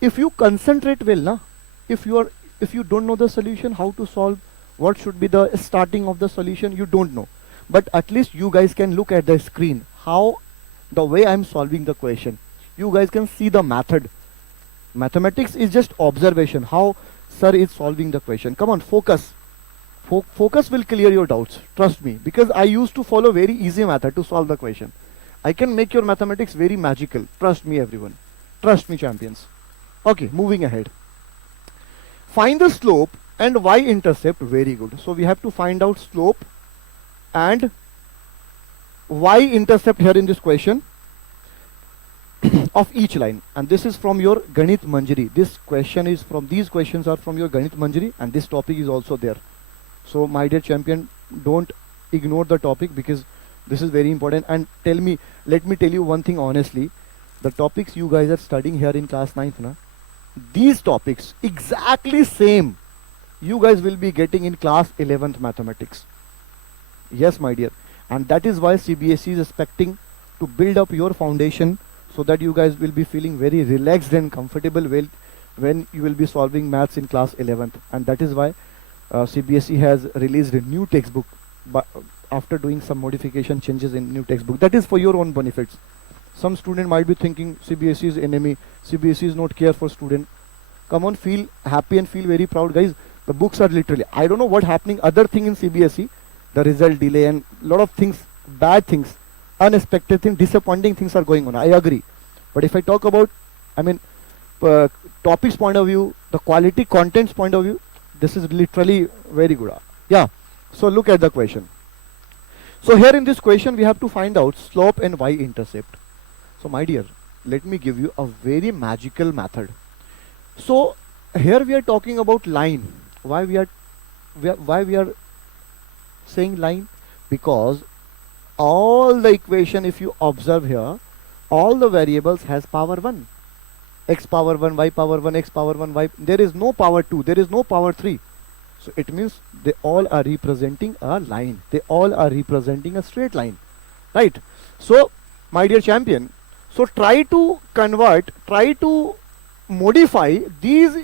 If you concentrate well, na, if you don't know the solution, how to solve, what should be the starting of the solution, you don't know. But at least you guys can look at the screen, how the way I'm solving the question. You guys can see the method. Mathematics is just observation, how sir is solving the question. Come on, focus. Focus will clear your doubts. Trust me, because I used to follow very easy method to solve the question. I can make your mathematics very magical. Trust me, everyone. Trust me, champions. Okay, moving ahead. Find the slope and y-intercept. Very good. So we have to find out slope and y-intercept here in this question of each line. And this is from your Ganit Manjari. This question is from, these questions are from your Ganit Manjari, and this topic is also there. So my dear champion, don't ignore the topic because this is very important. And let me tell you one thing honestly. The topics you guys are studying here in class 9th, na, these topics exactly same you guys will be getting in class 11th mathematics. Yes, my dear. And that is why CBSE is expecting to build up your foundation so that you guys will be feeling very relaxed and comfortable when you will be solving maths in class 11th. And that is why CBSE has released a new textbook after doing some modification changes in new textbook. That is for your own benefits. Some student might be thinking CBSE is enemy, CBSE is not care for student. Come on, feel happy and feel very proud, guys. The books are literally, I don't know what happening, other thing in CBSE, the result delay and lot of things, bad things, unexpected things, disappointing things are going on. I agree. But if I talk about, topics point of view, the quality contents point of view, this is literally very good. Yeah. So look at the question. So here in this question, we have to find out slope and y-intercept. So my dear, let me give you a very magical method. So here we are talking about line. Why we are saying line? Because all the equation, if you observe here, all the variables has power 1. X power 1, y power 1, x power 1, y. There is no power 2. There is no power 3. So it means they all are representing a line. They all are representing a straight line. Right? So, my dear champion, so try to modify these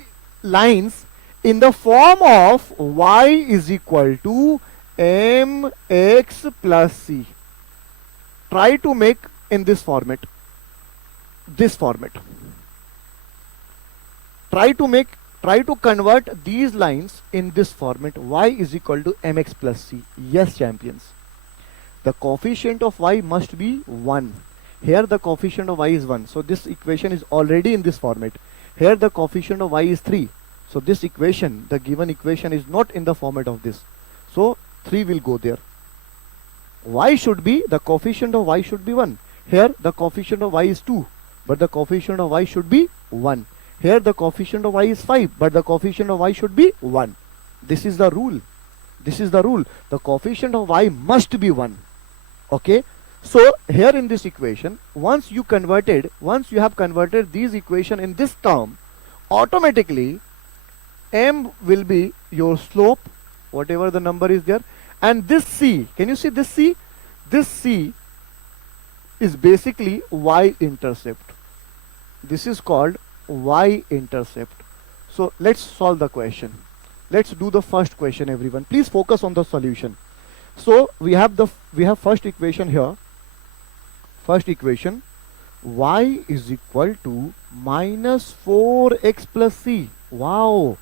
lines in the form of y is equal to mx plus c. Try to make in this format. Try to convert these lines in this format. Y is equal to mx plus c. Yes, champions. The coefficient of y must be 1. Here the coefficient of y is 1. So this equation is already in this format. Here the coefficient of y is 3. So this equation, the given equation is not in the format of this. So 3 will go there. The coefficient of y should be 1. Here the coefficient of y is 2. But the coefficient of y should be 1. Here the coefficient of y is 5, but the coefficient of y should be 1. This is the rule. The coefficient of y must be 1. Okay. So here in this equation, once you have converted these equation in this term, automatically m will be your slope, whatever the number is there, and this c, can you see this c? This c is basically y-intercept. This is called y-intercept. So let's solve the question. Let's do the first question, everyone. Please focus on the solution. So we have first equation here. First equation, y is equal to minus 4x plus c. Wow.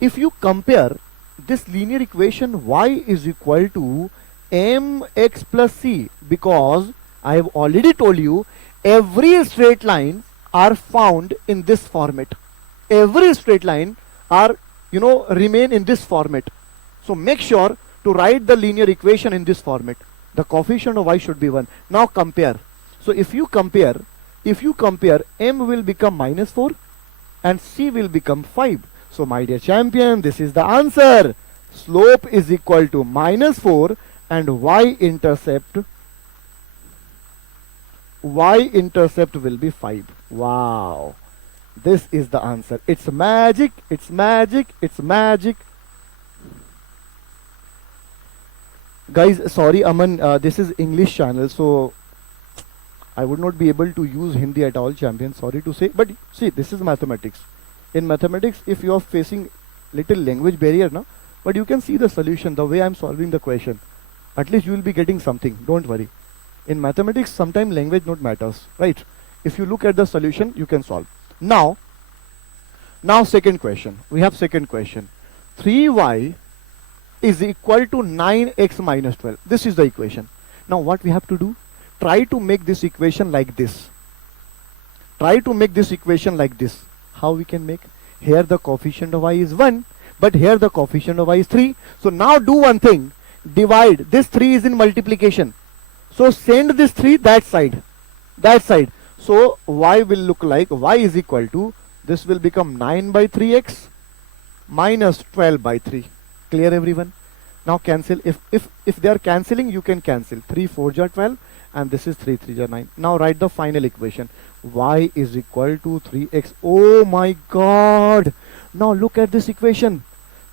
If you compare this linear equation, y is equal to mx plus c, because I have already told you every straight line are found in this format. Every straight line are, remain in this format. So make sure to write the linear equation in this format. The coefficient of y should be 1. Now compare. So if you compare, m will become minus 4 and c will become 5. So my dear champion, this is the answer. Slope is equal to minus 4 and y-intercept will be 5. Wow. This is the answer. It's magic. Guys, sorry Aman, this is English channel, so I would not be able to use Hindi at all, champion, sorry to say. But see, this is mathematics. In mathematics, if you are facing little language barrier, but you can see the solution, the way I am solving the question. At least you will be getting something, don't worry. In mathematics, sometimes language not matters, right? If you look at the solution, you can solve. Now second question. We have second question. 3y is equal to 9x minus 12. This is the equation. Now what we have to do? Try to make this equation like this. How we can make? Here the coefficient of y is 1, but here the coefficient of y is 3. So now do one thing. Divide. This 3 is in multiplication. So send this 3 that side. So y will look like, y is equal to, this will become 9 by 3x minus 12 by 3. Clear everyone? Now cancel. If they are cancelling, you can cancel. 3 4 are 12 and this is 3 3 are 9. Now write the final equation. Y is equal to 3x. Oh my god. Now look at this equation.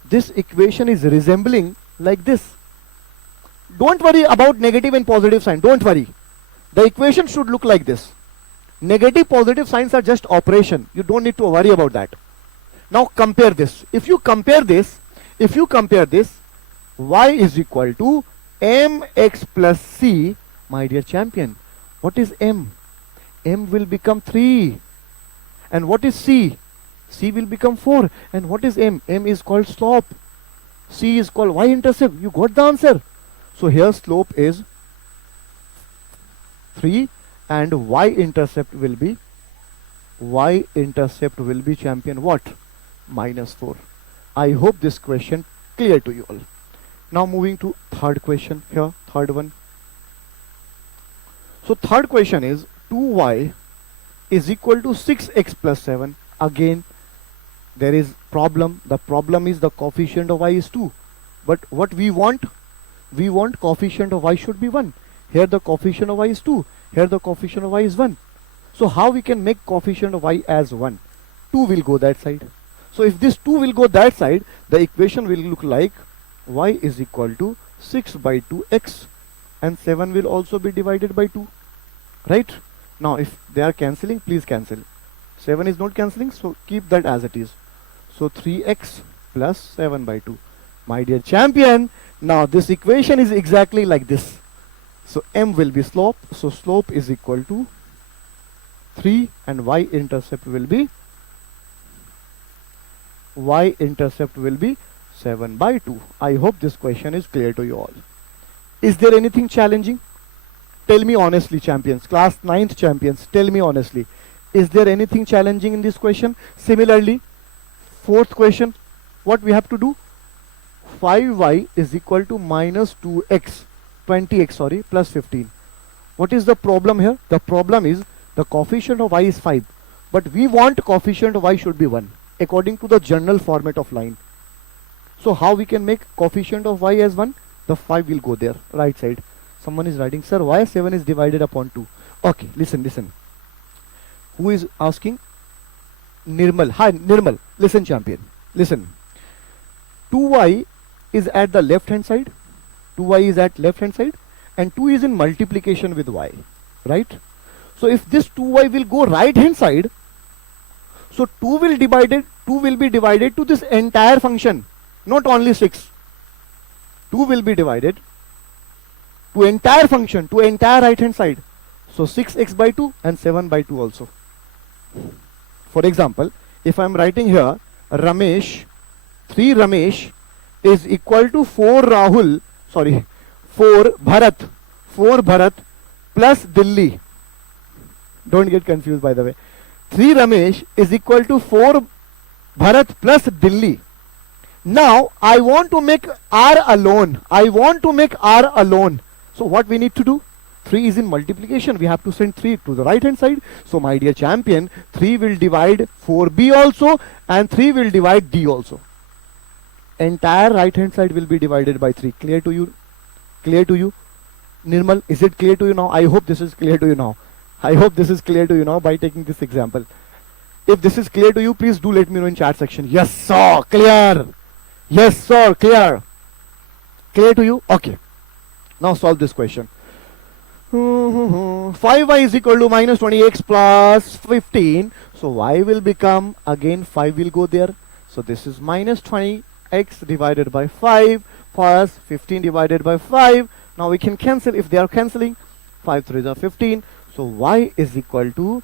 This equation is resembling like this. Don't worry about negative and positive sign. Don't worry. The equation should look like this. Negative positive signs are just operation. You don't need to worry about that. Now compare this. If you compare this, y is equal to mx plus c, my dear champion. What is m? M will become 3. And what is c? C will become 4. And what is m? M is called slope. C is called y-intercept. You got the answer. So here slope is 3 and y-intercept will be champion what? -4. I hope this question clear to you all. Now moving to third question here, third one. So third question is 2y is equal to 6x plus 7. Again, there is problem. The problem is the coefficient of y is 2. But what we want coefficient of y should be 1. Here the coefficient of y is 2. Here the coefficient of y is 1. So how we can make coefficient of y as 1? 2 will go that side. So if this 2 will go that side, the equation will look like y is equal to 6 by 2x and 7 will also be divided by 2. Right? Now if they are cancelling, please cancel. 7 is not cancelling, so keep that as it is. So 3x plus 7 by 2. My dear champion, now this equation is exactly like this. So m will be slope. So slope is equal to 3 and y-intercept will be 7 by 2. I hope this question is clear to you all. Is there anything challenging? Tell me honestly, champions, class 9th champions, tell me honestly. Is there anything challenging in this question? Similarly, fourth question, what we have to do? 5y is equal to minus 2x, 20x sorry, plus 15. What is the problem here? The problem is the coefficient of y is 5. But we want coefficient of y should be 1 according to the general format of line. So how we can make coefficient of y as 1? The 5 will go there, right side. Someone is writing, sir, why 7 is divided upon 2? Okay, listen. Who is asking? Nirmal. Hi, Nirmal. Listen, champion. Listen. 2y is at the left hand side. 2y is at left hand side. And 2 is in multiplication with y. Right? So if this 2y will go right hand side, so 2 will be divided to this entire function. Not only 6. 2 will be divided to entire function, to entire right hand side. So 6x by 2 and 7 by 2 also. For example, if I am writing here Ramesh, 3 Ramesh is equal to 4 Bharat plus Delhi. Don't get confused, by the way. 3 Ramesh is equal to 4 Bharat plus Delhi. Now I want to make R alone. So what we need to do? 3 is in multiplication. We have to send 3 to the right hand side. So my dear champion, 3 will divide 4b also and 3 will divide d also. Entire right hand side will be divided by 3. Clear to you? Nirmal, is it clear to you now? I hope this is clear to you now. By taking this example. If this is clear to you, please do let me know in chat section. Yes sir, clear. Clear to you? Okay. Now solve this question. 5y is equal to minus 20x plus 15. So y will become, again 5 will go there. So this is minus 20x divided by 5 plus 15 divided by 5. Now we can cancel if they are cancelling. 5 3s are 15. So y is equal to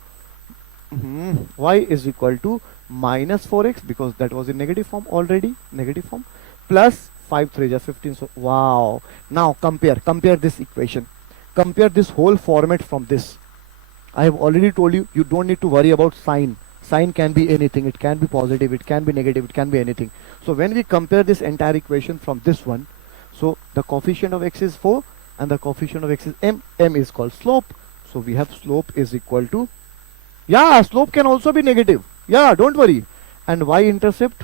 minus 4x, because that was in negative form already, plus 5 3s are 15. So wow. Now compare this equation. Compare this whole format from this. I have already told you, you don't need to worry about sign. Sign can be anything. It can be positive, it can be negative, it can be anything. So when we compare this entire equation from this one, so the coefficient of x is 4 and the coefficient of x is m. M is called slope. So we have slope is equal to, slope can also be negative. Don't worry. And y-intercept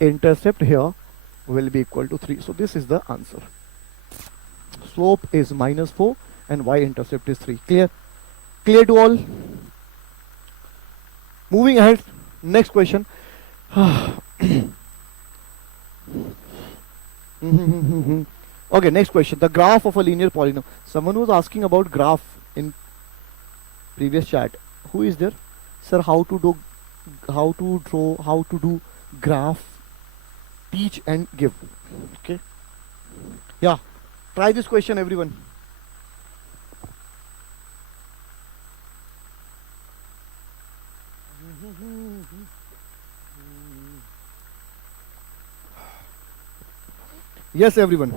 intercept here will be equal to 3. So this is the answer. Slope is -4 and y-intercept is 3. Clear? Clear to all? Moving ahead, next question. Okay, next question. The graph of a linear polynomial. Someone was asking about graph in previous chat. Who is there? Sir, how to do graph, teach and give. Okay. Yeah. Try this question, everyone. Yes, everyone.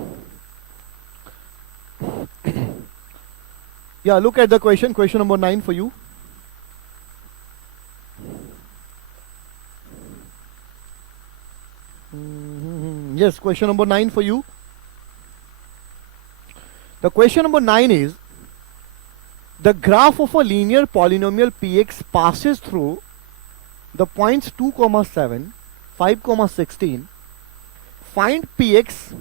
Yeah, look at the question. Question number 9 for you. Yes, question number 9 for you. The question number 9 is, the graph of a linear polynomial px passes through the points 2, 7, 5, 16. Find px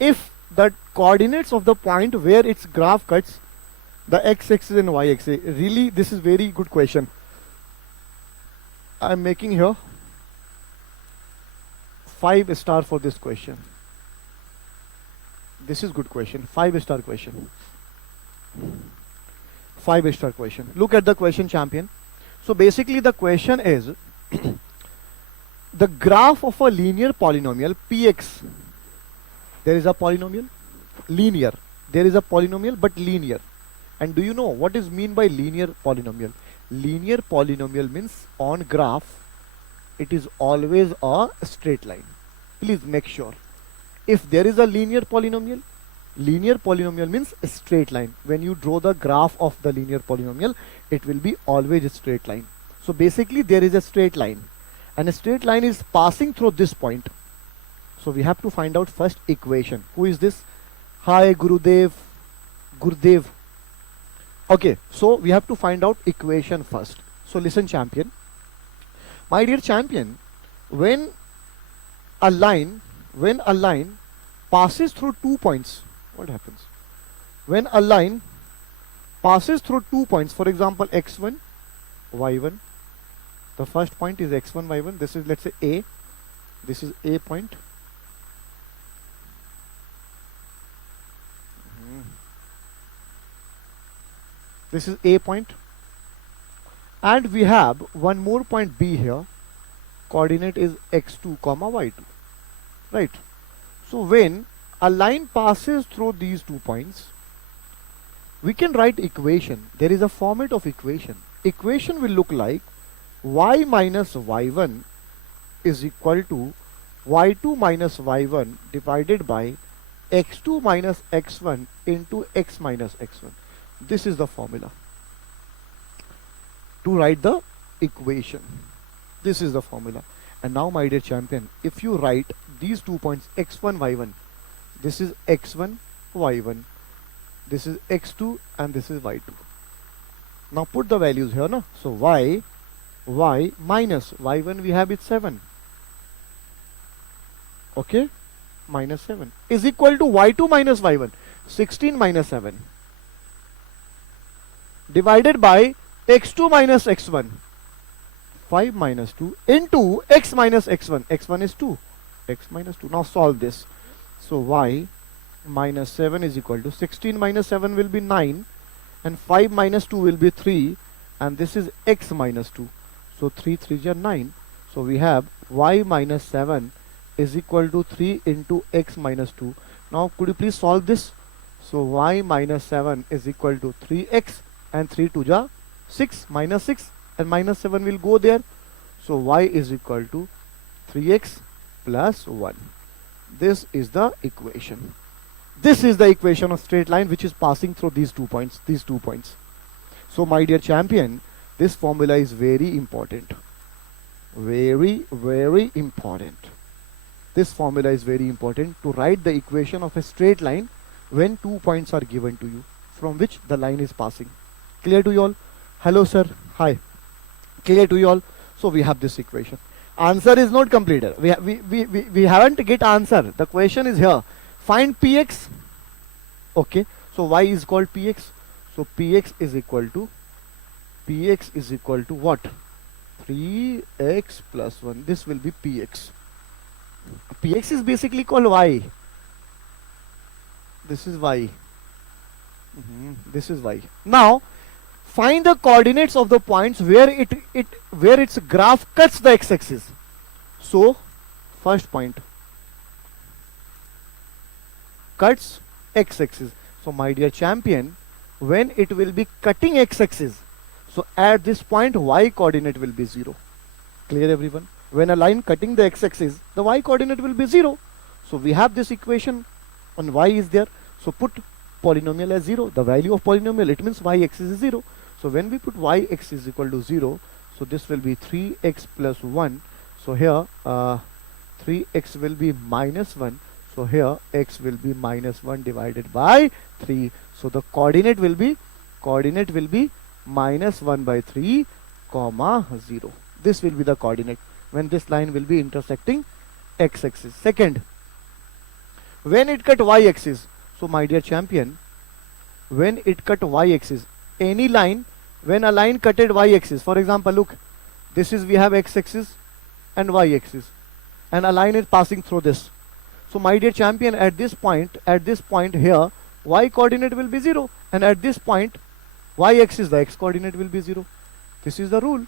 if the coordinates of the point where its graph cuts the x-axis and y-axis. Really, this is very good question. I am making here 5 star for this question. This is good question. 5-star question. 5-star question. Look at the question, champion. So basically the question is the graph of a linear polynomial px. There is a polynomial linear. There is a polynomial but linear. And do you know what is mean by linear polynomial? Linear polynomial means on graph it is always a straight line. Please make sure. If there is a linear polynomial means a straight line. When you draw the graph of the linear polynomial, it will be always a straight line. So basically there is a straight line, and a straight line is passing through this point. So we have to find out first equation. Who is this? Hi Gurudev. Okay, so we have to find out equation first. So listen, champion. My dear champion, when a line passes through 2 points, what happens? When a line passes through 2 points, for example x1, y1, the first point is x1, y1, this is, let's say, A, this is A point, this is A point, and we have one more point B here, coordinate is x2, y2, right? So when a line passes through these 2 points, we can write equation. There is a format of equation. Equation will look like y minus y1 is equal to y2 minus y1 divided by x2 minus x1 into x minus x1. This is the formula to write the equation. This is the formula. And now, my dear champion, if you write these 2 points x1, y1, this is x1, y1, this is x2 and this is y2. Now put the values here, no? So y minus y1 we have it 7. Okay, minus 7 is equal to y2 minus y1, 16 minus 7 divided by x2 minus x1, 5 minus 2 into x minus x1. x1 is 2, x minus 2. Now solve this. So y minus 7 is equal to 16 minus 7 will be 9, and 5 minus 2 will be 3, and this is x minus 2. So 3 3 are 9. So we have y minus 7 is equal to 3 into x minus 2. Now could you please solve this? So y minus 7 is equal to 3x, and 3 2 are 6, minus 6, and minus 7 will go there. So y is equal to 3x plus 1. This is the equation. This is the equation of straight line which is passing through these 2 points. So my dear champion, this formula is very important. Very, very important. This formula is very important to write the equation of a straight line when 2 points are given to you from which the line is passing. Clear to you all? Hello sir. Hi. Clear to you all? So we have this equation. answer is not completed. We haven't get answer. The question is here. Find px. Okay. So y is called px. So px is equal to what? 3x plus 1. This will be px. Px is basically called y. This is y. This is y. Now find the coordinates of the points where its graph cuts the x-axis. So first point cuts x-axis. So my dear champion, when it will be cutting x-axis, so at this point y coordinate will be 0. Clear everyone? When a line cutting the x-axis, the y coordinate will be 0. So we have this equation and y is there. So put polynomial as 0. The value of polynomial, it means y-axis is 0. So when we put y-x is equal to 0, so this will be 3x plus 1. So here 3x will be minus 1. So here x will be minus 1 divided by 3. So the coordinate will be minus 1 by 3 comma 0. This will be the coordinate when this line will be intersecting x-axis. Second, when it cut y-axis, so my dear champion, when it cut y-axis, any line, when a line cutted y-axis, for example, look, this is, we have x-axis and y-axis, and a line is passing through this. So my dear champion, at this point here, y coordinate will be 0, and at this point y-axis, the x coordinate will be 0. This is the rule.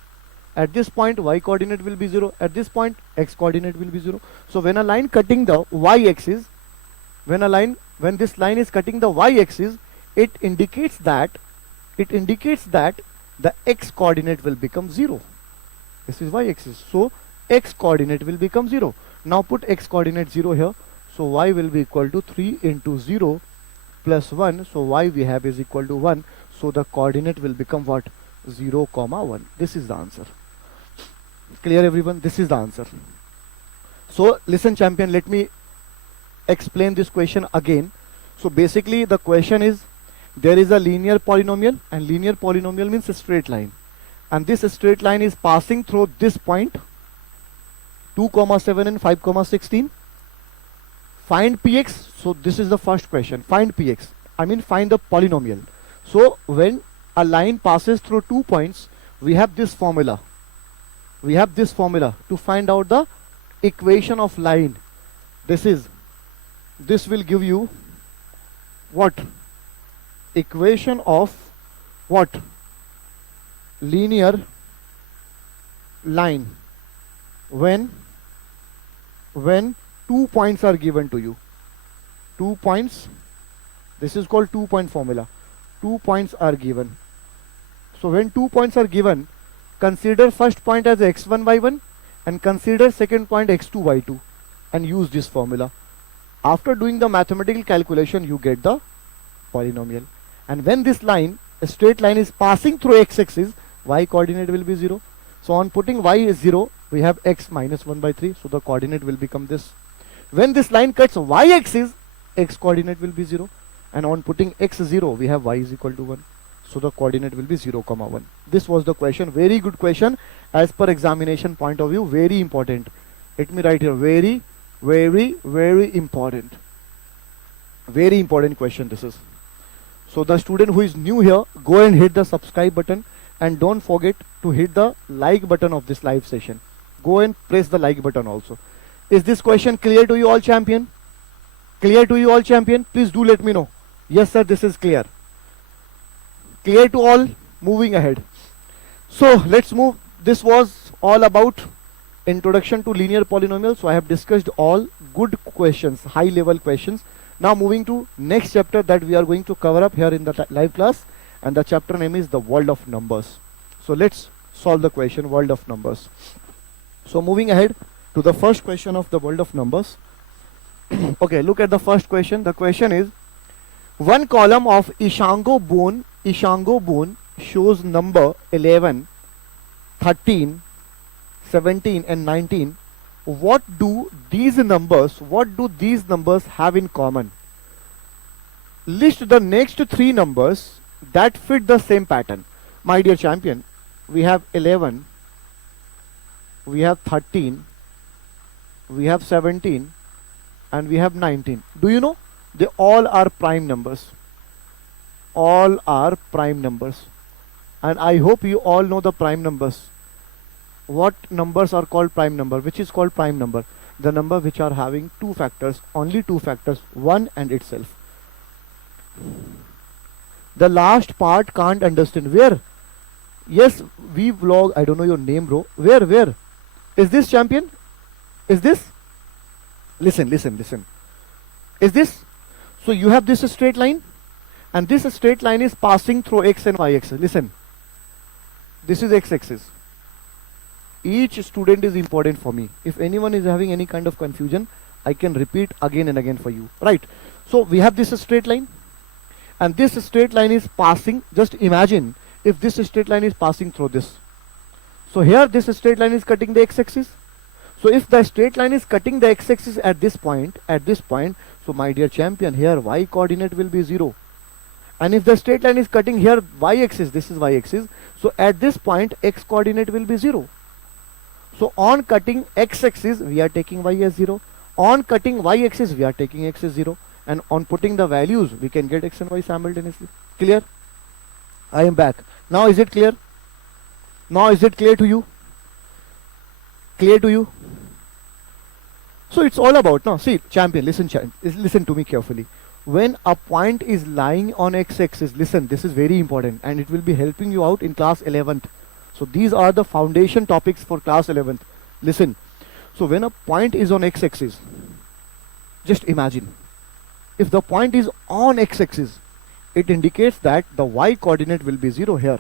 At this point y coordinate will be 0, at this point x coordinate will be 0. So when a line cutting the y-axis, when this line is cutting the y-axis, it indicates that the x coordinate will become 0. This is y-axis. So x coordinate will become 0. Now put x coordinate 0 here. So y will be equal to 3 into 0 plus 1. So y we have is equal to 1. So the coordinate will become what? 0 comma 1. This is the answer. Clear everyone? This is the answer. So listen champion, let me explain this question again. So basically the question is, there is a linear polynomial, and linear polynomial means a straight line, and this straight line is passing through this point 2,7 and 5,16. Find px. So this is the first question. Find px. I mean find the polynomial. So when a line passes through 2 points, we have this formula. To find out the equation of line. This will give you what? Equation of what? Linear line. When 2 points are given to you. 2 points. This is called 2-point formula. 2 points are given. So when 2 points are given, consider first point as x1 by 1 and consider second point x2 by 2 and use this formula. After doing the mathematical calculation, you get the polynomial. And when this line, a straight line, is passing through x-axis, y coordinate will be 0. So on putting y is 0, we have x minus 1 by 3. So the coordinate will become this. When this line cuts y-axis, x coordinate will be 0. And on putting x 0, we have y is equal to 1. So the coordinate will be 0 comma 1. This was the question. Very good question as per examination point of view. Very important. Let me write here. Very, very, very important. Very important question this is. So the student who is new here, go and hit the subscribe button, and don't forget to hit the like button of this live session. Go and press the like button also. Is this question clear to you all, champion? Clear to you all, champion? Please do let me know. Yes sir, this is clear. Clear to all? Moving ahead. So let's move. This was all about introduction to linear polynomials. So I have discussed all good questions, high level questions. Now moving to next chapter that we are going to cover up here in the live class, and the chapter name is the world of numbers. So let's solve the question world of numbers. So moving ahead to the first question of the world of numbers. Okay, look at the first question. The question is, one column of Ishango bone shows number 11, 13, 17 and 19. What do these numbers have in common? List the next 3 numbers that fit the same pattern. My dear champion, we have 11, we have 13, we have 17, and we have 19. Do you know? They all are prime numbers. All are prime numbers. And I hope you all know the prime numbers. What numbers are called prime number? Which is called prime number? The number which are having two factors, only two factors, 1 and itself. The last part can't understand. Where? Yes, we vlog. I don't know your name, bro. Where? Is this champion? Is this? Listen. Is this? So you have this straight line, and this straight line is passing through x and y axis. Listen. This is x-axis. Each student is important for me. If anyone is having any kind of confusion, I can repeat again and again for you. Right? So we have this straight line, and this straight line is passing. Just imagine if this straight line is passing through this. So here this straight line is cutting the x-axis. So if the straight line is cutting the x-axis at this point, so my dear champion, here y coordinate will be 0. And if the straight line is cutting here y-axis, this is y-axis, so at this point x coordinate will be 0. So on cutting x-axis, we are taking y as 0. On cutting y-axis, we are taking x as 0. And on putting the values, we can get x and y simultaneously. Clear? I am back. Now is it clear? Now is it clear to you? Clear to you? So it's all about, now see, champion, listen to me carefully. When a point is lying on x-axis, listen, this is very important and it will be helping you out in class 11th. So these are the foundation topics for class 11th. Listen. So when a point is on x-axis, just imagine, if the point is on x-axis, it indicates that the y coordinate will be 0 here.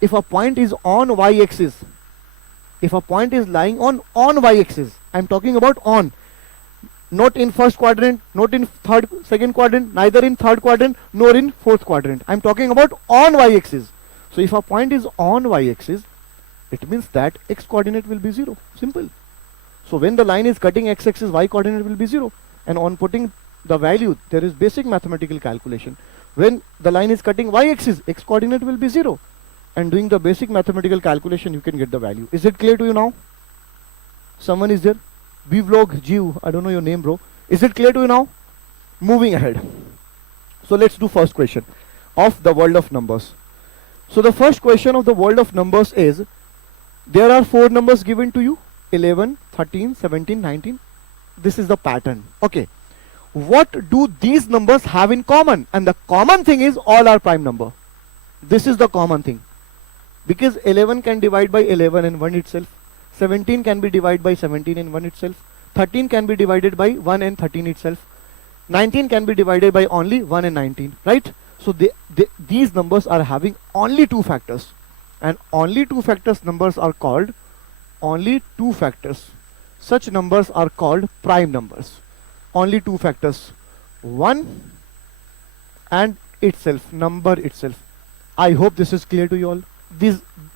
If a point is on y-axis, if a point is lying on y-axis, I'm talking about on, not in first quadrant, not in second quadrant, neither in third quadrant, nor in fourth quadrant. I'm talking about on y-axis. So if a point is on y-axis, it means that x coordinate will be 0. Simple. So when the line is cutting x-axis, y coordinate will be 0. And on putting the value, there is basic mathematical calculation. When the line is cutting y-axis, x coordinate will be 0. And doing the basic mathematical calculation, you can get the value. Is it clear to you now? Someone is there? Vlog Jeev, I don't know your name, bro. Is it clear to you now? Moving ahead. So let's do first question of the world of numbers. So the first question of the world of numbers is, there are 4 numbers given to you, 11, 13, 17, 19. This is the pattern. Okay. What do these numbers have in common? And the common thing is all are prime number. This is the common thing. Because 11 can divide by 11 in 1 itself. 17 can be divided by 17 in 1 itself. 13 can be divided by 1 and 13 itself. 19 can be divided by only 1 and 19. Right? So these numbers are having only 2 factors. And only 2 factors numbers are called only 2 factors. Such numbers are called prime numbers. Only 2 factors. 1 and itself, number itself. I hope this is clear to you all.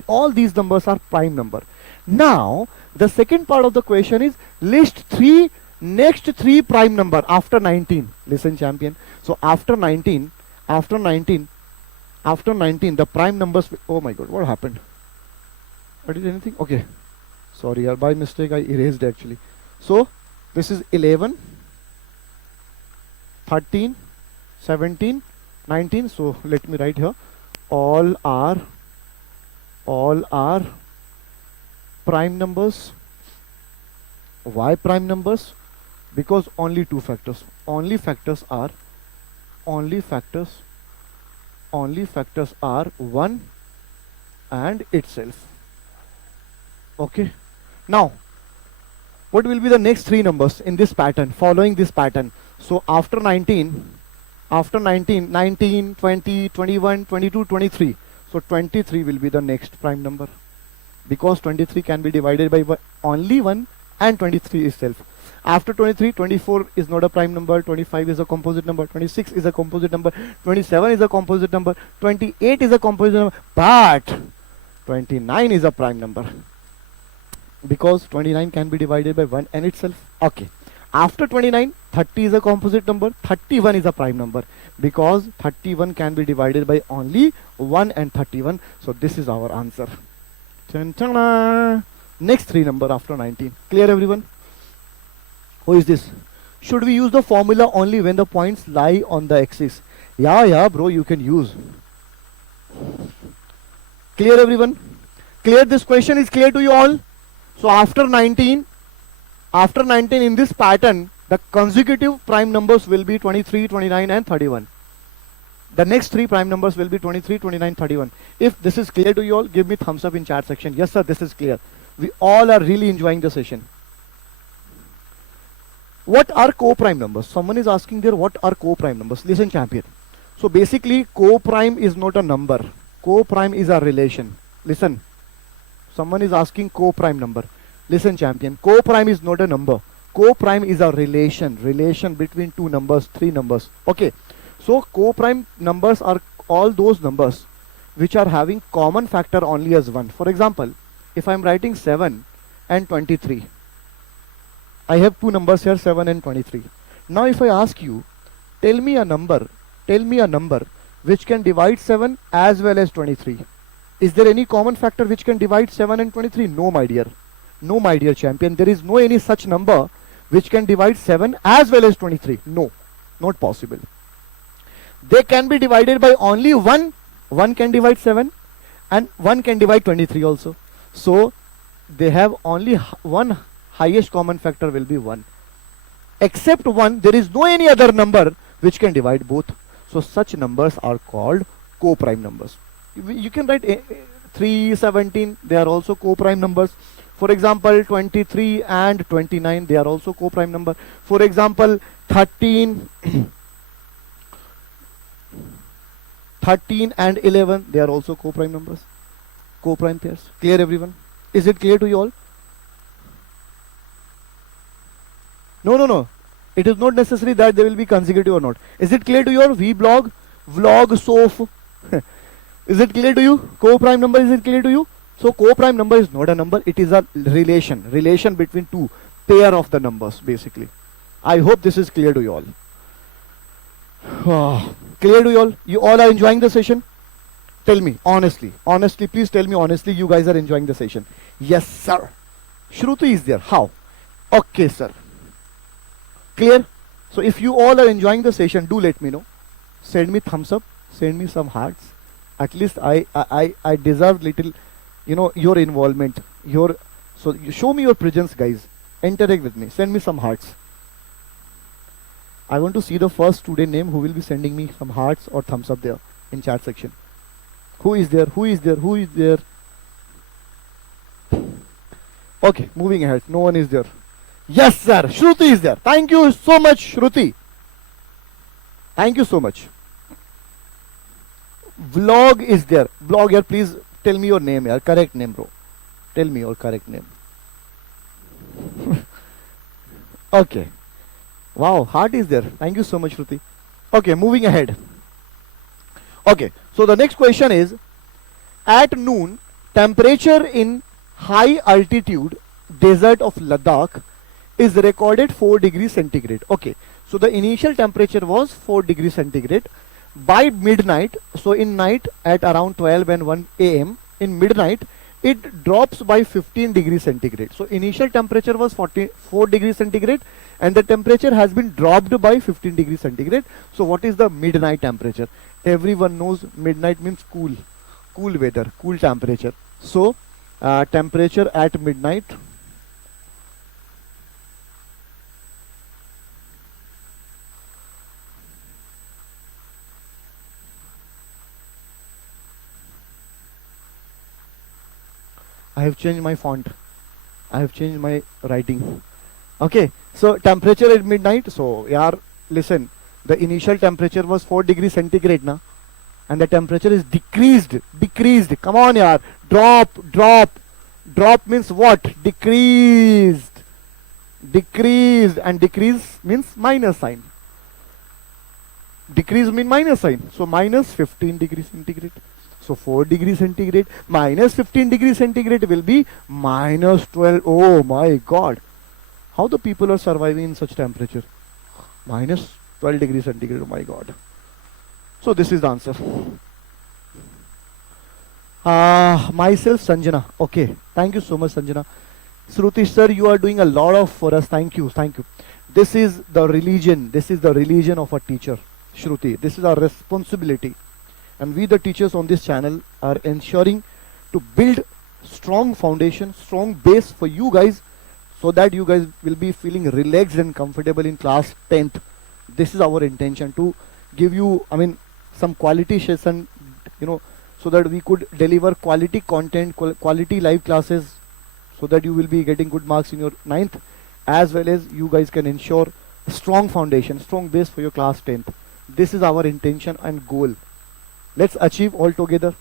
All these numbers are prime number. Now, the second part of the question is list next 3 prime number after 19. Listen, champion. So after 19, the prime numbers. Oh my God, what happened? What is anything? Okay. Sorry, by mistake I erased actually. So this is 11, 13, 17, 19. So let me write here. All are prime numbers. Why prime numbers? Because only 2 factors. Only factors are 1 and itself. Okay. Now, what will be the next 3 numbers in this pattern, following this pattern? So after 19, 19, 20, 21, 22, 23. So 23 will be the next prime number. Because 23 can be divided by only 1 and 23 itself. After 23, 24 is not a prime number, 25 is a composite number, 26 is a composite number, 27 is a composite number, 28 is a composite number, but 29 is a prime number. Because 29 can be divided by 1 and itself. Okay. After 29, 30 is a composite number, 31 is a prime number. Because 31 can be divided by only 1 and 31. So this is our answer. Next 3 number after 19. Clear everyone? Who is this? Should we use the formula only when the points lie on the axis? Yeah, bro, you can use. Clear everyone? Clear? This question is clear to you all? So after 19 in this pattern, the consecutive prime numbers will be 23, 29 and 31. The next 3 prime numbers will be 23, 29, 31. If this is clear to you all, give me thumbs up in chat section. Yes sir, this is clear. We all are really enjoying the session. What are co-prime numbers? Someone is asking there, what are co-prime numbers? Listen champion. So basically co-prime is not a number. Co-prime is a relation. Listen. Someone is asking co-prime number. Listen champion. Co-prime is not a number. Co-prime is a relation. Relation between 2 numbers, 3 numbers. Okay. So co-prime numbers are all those numbers which are having common factor only as 1. For example, if I am writing 7 and 23. I have 2 numbers here, 7 and 23. Now if I ask you, tell me a number which can divide 7 as well as 23. Is there any common factor which can divide 7 and 23? No, my dear. No, my dear champion. There is no any such number which can divide 7 as well as 23. No, not possible. They can be divided by only 1. 1 can divide 7 and 1 can divide 23 also. So they have only one highest common factor will be 1. Except 1, there is no any other number which can divide both. So such numbers are called co-prime numbers. You can write 3, 17, they are also co-prime numbers. For example, 23 and 29, they are also co-prime number. For example, 13, 13 and 11, they are also co-prime numbers. Co-prime pairs. Clear everyone? Is it clear to you all? No. It is not necessary that they will be consecutive or not. Is it clear to your vlog, sof? Is it clear to you? Co-prime number, is it clear to you? So co-prime number is not a number, it is a relation between 2 pair of the numbers basically. I hope this is clear to you all. Clear to you all? You all are enjoying the session? Tell me honestly, please tell me honestly, you guys are enjoying the session. Yes sir. Shruti is there. How? Okay sir. Clear? So if you all are enjoying the session, do let me know. Send me thumbs up, send me some hearts. At least I deserve little, your involvement. So you show me your presence, guys. Interact with me. Send me some hearts. I want to see the first student name who will be sending me some hearts or thumbs up there in chat section. Who is there? Okay, moving ahead. No one is there. Yes, sir. Shruti is there. Thank you so much, Shruti. Thank you so much. Vlog is there. Vlog here, please tell me your name here. Correct name, bro. Tell me your correct name. Okay. Wow, heart is there. Thank you so much, Shruti. Okay, moving ahead. Okay, so the next question is, at noon, temperature in high altitude desert of Ladakh is recorded 4 degrees centigrade. Okay, so the initial temperature was 4 degrees centigrade. By midnight, so in night at around 12 and 1 am, in midnight, it drops by 15 degrees centigrade. So initial temperature was 4 degrees centigrade and the temperature has been dropped by 15 degrees centigrade. So what is the midnight temperature? Everyone knows midnight means cool weather, cool temperature. So temperature at midnight, I have changed my font, I have changed my writing. Okay, so temperature at midnight. So yaar, listen, the initial temperature was 4 degrees centigrade na, and the temperature is decreased. Come on yaar, drop means what? Decreased, and decrease means minus sign. Decrease means minus sign. So minus 15 degrees centigrade. So 4 degrees centigrade minus 15 degrees centigrade will be minus 12. Oh my God. How the people are surviving in such temperature? Minus 12 degrees centigrade. Oh my God. So this is the answer. Myself Sanjana. Okay. Thank you so much, Sanjana. Shruti sir, you are doing a lot of for us. Thank you, thank you. This is the religion. This is the religion of a teacher, Shruti. This is our responsibility, and we, the teachers on this channel, are ensuring to build strong foundation, strong base for you guys, so that you guys will be feeling relaxed and comfortable in class 10th. This is our intention, to give you, I mean, some quality session, so that we could deliver quality content, quality live classes, so that you will be getting good marks in your 9th, as well as you guys can ensure strong foundation, strong base for your class 10th. This is our intention and goal. Let's achieve all together.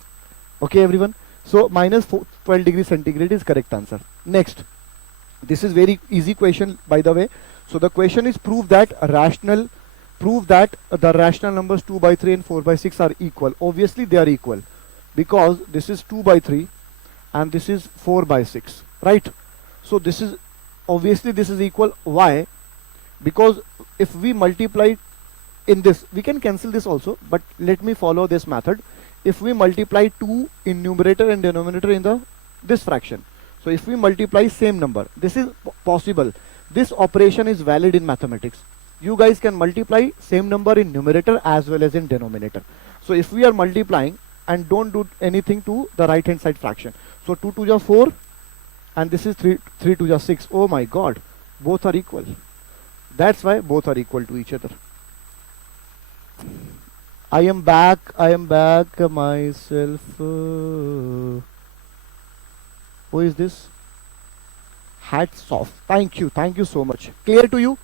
Okay, everyone? So minus 12 degrees centigrade is correct answer. Next, this is very easy question, by the way. So the question is, prove that the rational numbers 2 by 3 and 4 by 6 are equal. Obviously they are equal, because this is 2 by 3 and this is 4 by 6, right? So this is, obviously this is equal. Why? Because if we multiply in this, we can cancel this also, but let me follow this method. If we multiply 2 in numerator and denominator in this fraction, so if we multiply same number, this is possible. This operation is valid in mathematics. You guys can multiply same number in numerator as well as in denominator. So if we are multiplying, and don't do anything to the right hand side fraction, so 2 to the 4 and this is 3 to the 6. Oh my god, both are equal. That's why both are equal to each other. I am back myself. Who is this? Hats off. Thank you so much. Clear to you?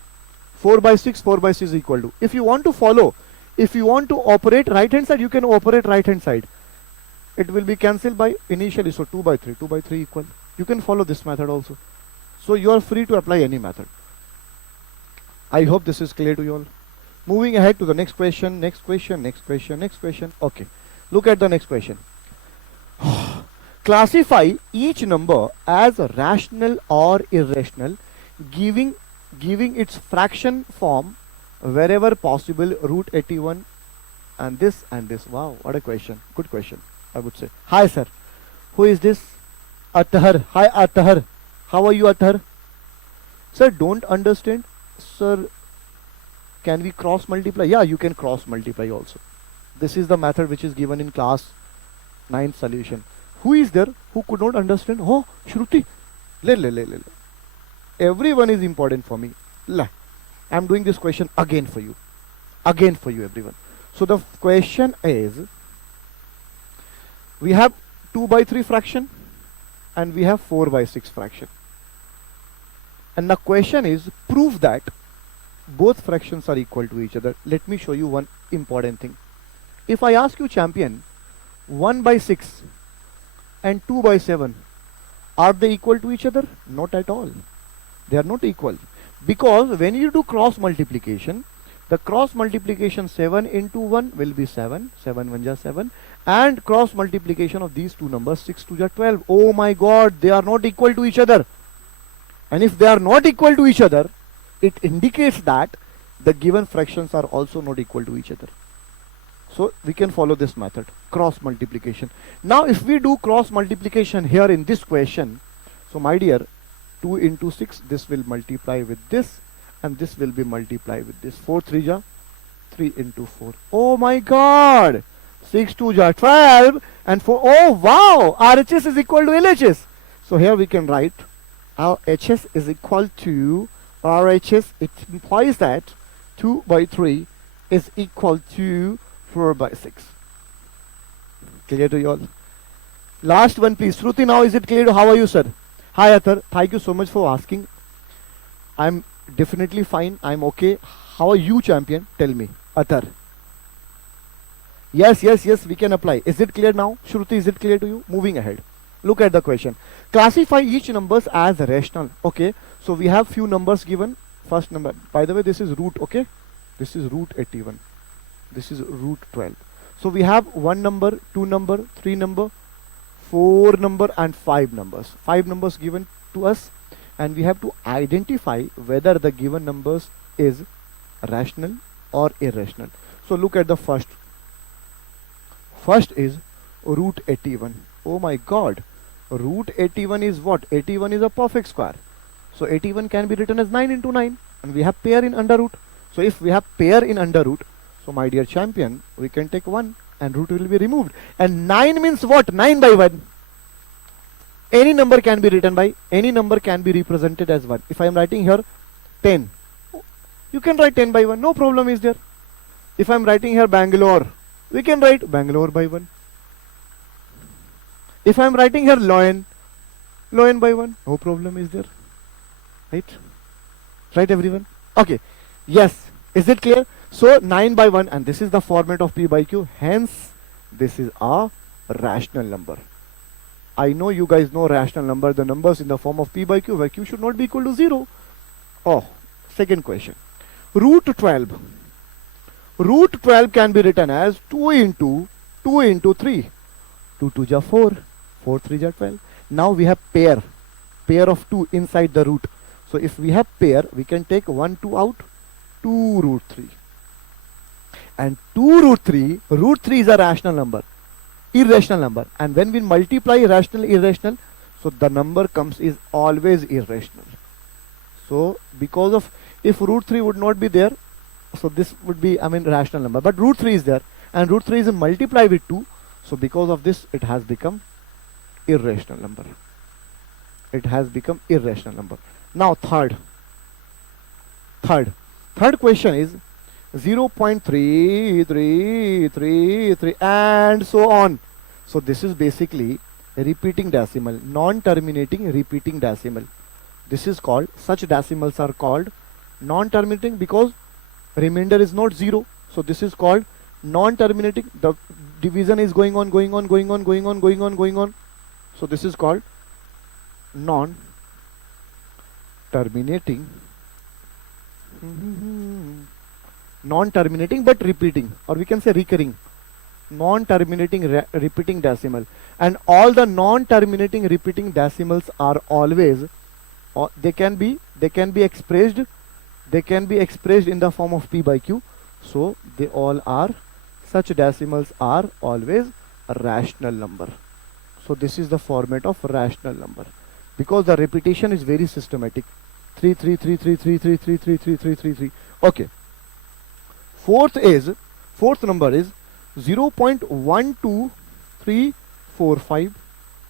4 by 6 is equal to. If you want to follow, if you want to operate right hand side, you can operate right hand side. It will be cancelled by initially, so 2 by 3 equal. You can follow this method also. So you are free to apply any method. I hope this is clear to you all. Moving ahead to the next question. Okay, look at the next question. Classify each number as rational or irrational, giving its fraction form wherever possible, root 81 and this. Wow, what a question. Good question, I would say. Hi sir, who is this? Athar. Hi Athar, how are you Athar? Sir, don't understand. Sir, can we cross multiply? Yeah, you can cross multiply also. This is the method which is given in class 9 solution. Who is there who could not understand? Oh, Shruti. Le. Everyone is important for me. I'm doing this question again for you, everyone. So the question is, we have 2 by 3 fraction and we have 4 by 6 fraction. And the question is, prove that both fractions are equal to each other. Let me show you one important thing. If I ask you, champion, 1 by 6 and 2 by 7, are they equal to each other? Not at all. They are not equal. Because when you do cross multiplication, the cross multiplication 7 into 1 will be 7, 7 1 ja 7, and cross multiplication of these two numbers 6 2 ja 12. Oh my god, they are not equal to each other. And if they are not equal to each other, it indicates that the given fractions are also not equal to each other. So we can follow this method, cross multiplication. Now if we do cross multiplication here in this question, so my dear, 2 into 6, this will multiply with this, and this will be multiplied with this. 4 3 ja 3 into 4. Oh my god, 6 2 ja 12 and 4. Oh wow, RHS is equal to LHS. So here we can write our HS is equal to RHS. It implies that 2 by 3 is equal to 4 by 6. Clear to you all? Last one please. Shruti, now is it clear to how are you, sir? Hi Athar, thank you so much for asking. I'm definitely fine, I'm okay. How are you, champion? Tell me, Athar. Yes, we can apply. Is it clear now? Shruti, is it clear to you? Moving ahead. Look at the question. Classify each numbers as rational. Okay, so we have few numbers given. First number, by the way, this is root, okay? This is root 81. This is root 12. So we have 1 number, 2 number, 3 number, 4 number and 5 numbers. 5 numbers given to us, and we have to identify whether the given numbers is rational or irrational. So look at the first. First is root 81. Oh my god. Root 81 is what? 81 is a perfect square. So 81 can be written as 9 into 9. And we have pair in under root. So if we have pair in under root, so my dear champion, we can take 1 and root will be removed. And 9 means what? 9 by 1. Any number can be written by, any number can be represented as 1. If I am writing here 10, you can write 10 by 1. No problem is there. If I am writing here Bangalore, we can write Bangalore by 1. If I am writing here Loyan by 1, no problem is there. Right? Right, everyone? Okay. Yes. Is it clear? So 9 by 1, and this is the format of P by Q. Hence, this is a rational number. I know you guys know rational number, the numbers in the form of P by Q, where Q should not be equal to 0. Oh, second question. Root 12. Root 12 can be written as 2 into 3. 2 2 ja 4. 4 3 ja 12. Now we have pair of 2 inside the root. So if we have pair, we can take 1 2 out, 2 root 3. And 2 root 3 is a rational number, irrational number. And when we multiply rational, irrational, so the number comes is always irrational. So because of, if root 3 would not be there, so this would be, rational number. But root 3 is there, and root 3 is multiplied with 2. So because of this, it has become irrational number. It has become irrational number. Now third question is 0.3333 and so on. So this is basically a repeating decimal, non-terminating repeating decimal. This is called, such decimals are called non-terminating because remainder is not 0. So this is called non-terminating. The division is going on. So this is called non-terminating. Non-terminating but repeating, or we can say recurring. Non-terminating repeating decimal. And all the non-terminating repeating decimals are always, they can be expressed in the form of P by Q. So they all are, such decimals are always a rational number. So this is the format of rational number, because the repetition is very systematic. 3 3 3 3 3 3 3 3 3 3 3 3. Okay. Fourth number is 0.12345.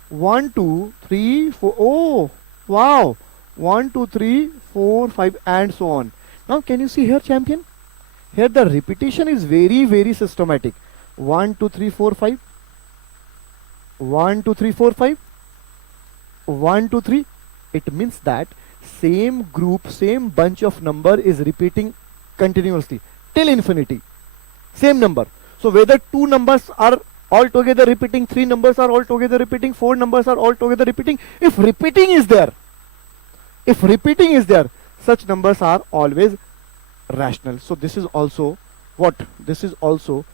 1 2 3 4. Oh wow. 1 2 3 4 5 and so on. Now can you see here, champion? Here the repetition is very, very systematic. 1 2 3 4 5. 1 2 3 4 5. 1 2 3. It means that same group, same bunch of number is repeating continuously till infinity. Same number. So whether 2 numbers are all together repeating, 3 numbers are all together repeating, 4 numbers are all together repeating, if repeating is there, such numbers are always rational. So this is also what? This is also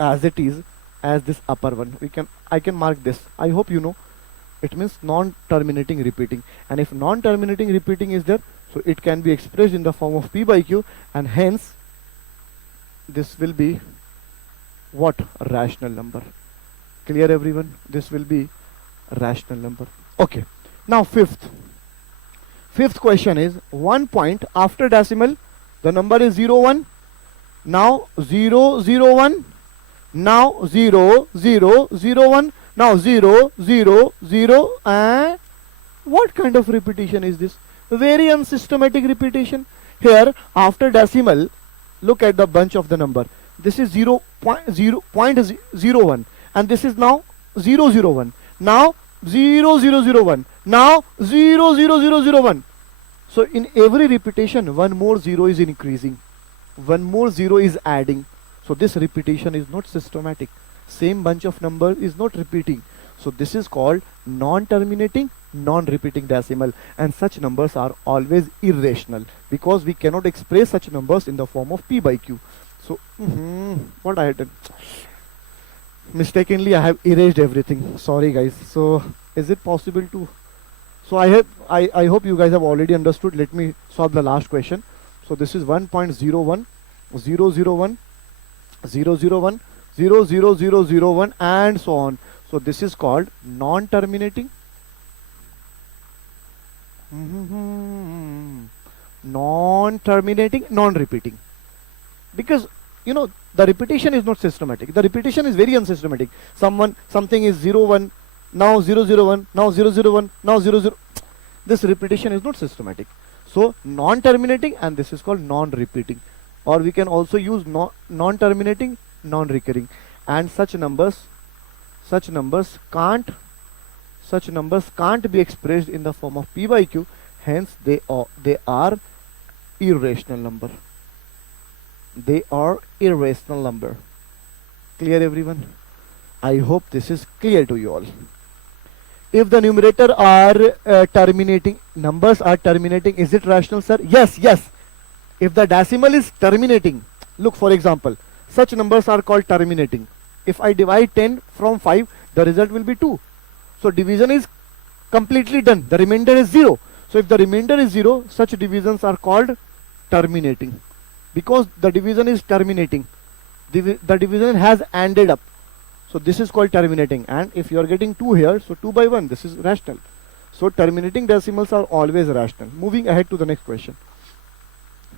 as it is as this upper one. I can mark this. I hope you know. It means non-terminating repeating. And if non-terminating repeating is there, so it can be expressed in the form of P by Q, and hence this will be what? A rational number. Clear, everyone? This will be a rational number. Okay. Now fifth question is 1 point after decimal. The number is 0 1. Now 0 0 1. Now 0 0 0 1. Now 0 0 0. And what kind of repetition is this? Very unsystematic repetition. Here after decimal, look at the bunch of the number. This is 0.01, and this is now 001. Now 0001. Now 00001. So in every repetition, one more 0 is increasing, one more 0 is adding. So this repetition is not systematic. Same bunch of number is not repeating. So this is called non-terminating, non-repeating decimal, and such numbers are always irrational because we cannot express such numbers in the form of P by Q. So what I had done? Mistakenly I have erased everything. Sorry guys. So is it possible to? So I hope you guys have already understood. Let me solve the last question. So this is 1.01, 001, 001, 00001 and so on. So this is called non-terminating. Non-terminating, non-repeating. Because the repetition is not systematic. The repetition is very unsystematic. Something is 0 1, now 0 0 1, now 0 0 1, now 0 0. This repetition is not systematic. So non-terminating, and this is called non-repeating, or we can also use non-terminating, non-recurring. And such numbers can't be expressed in the form of p by q. Hence they are irrational number. They are irrational number. Clear, everyone? I hope this is clear to you all. If the numerator are terminating, numbers are terminating, is it rational, sir? Yes. If the decimal is terminating, look, for example, such numbers are called terminating. If I divide 10 from 5, the result will be 2. So division is completely done. The remainder is 0. So if the remainder is 0, such divisions are called terminating. Because the division is terminating. The division has ended up. So this is called terminating. And if you are getting 2 here, so 2 by 1, this is rational. So terminating decimals are always rational. Moving ahead to the next question.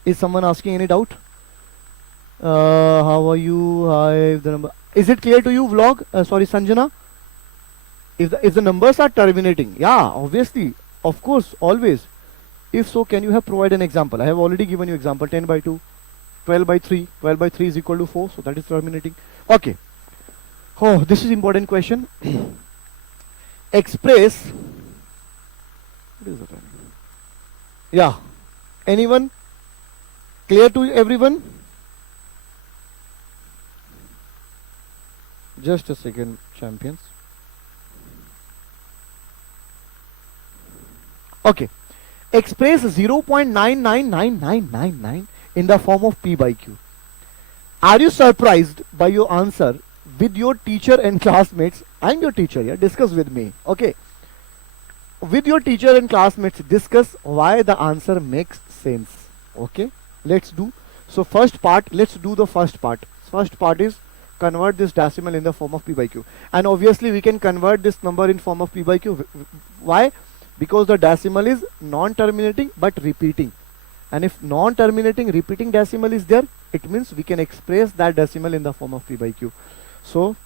Is someone asking any doubt? How are you? Hi, the number. Is it clear to you, vlog? Sorry, Sanjana? If the numbers are terminating, yeah, obviously, of course, always. If so, can you have provided an example? I have already given you example. 10 by 2, 12 by 3. 12 by 3 is equal to 4. So that is terminating. Okay. Oh, this is important question. Express. What is the time? Yeah. Anyone? Clear to everyone? Just a second, champions. Okay. Express 0.999999 in the form of p by q. Are you surprised by your answer? With your teacher and classmates, I'm your teacher here, discuss with me. Okay. With your teacher and classmates, discuss why the answer makes sense. Okay. Let's do. So first part, let's do the first part. First part is convert this decimal in the form of p by q. And obviously we can convert this number in form of p by q. Why? Because the decimal is non-terminating but repeating. And if non-terminating repeating decimal is there, it means we can express that decimal in the form of p by q. So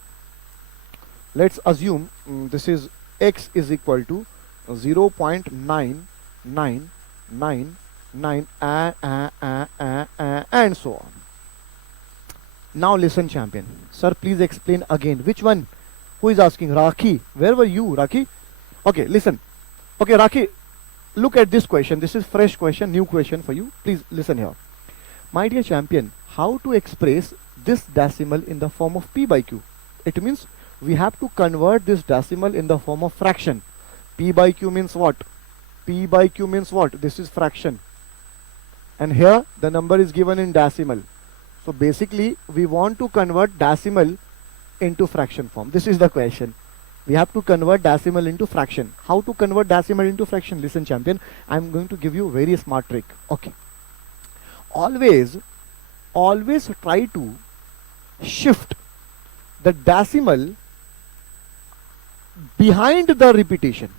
let's assume this is x is equal to 0.9999 and so on. Now listen, champion. Sir, please explain again. Which one? Who is asking? Rakhi. Where were you, Rakhi? Okay, listen. Okay, Rakhi, look at this question. This is fresh question, new question for you. Please listen here. My dear champion, how to express this decimal in the form of p by q? It means we have to convert this decimal in the form of fraction. P by q means what? P by q means what? This is fraction. And here the number is given in decimal. So basically we want to convert decimal into fraction form. This is the question. We have to convert decimal into fraction. How to convert decimal into fraction? Listen, champion, I'm going to give you a very smart trick. Okay. Always try to shift the decimal behind the repetition.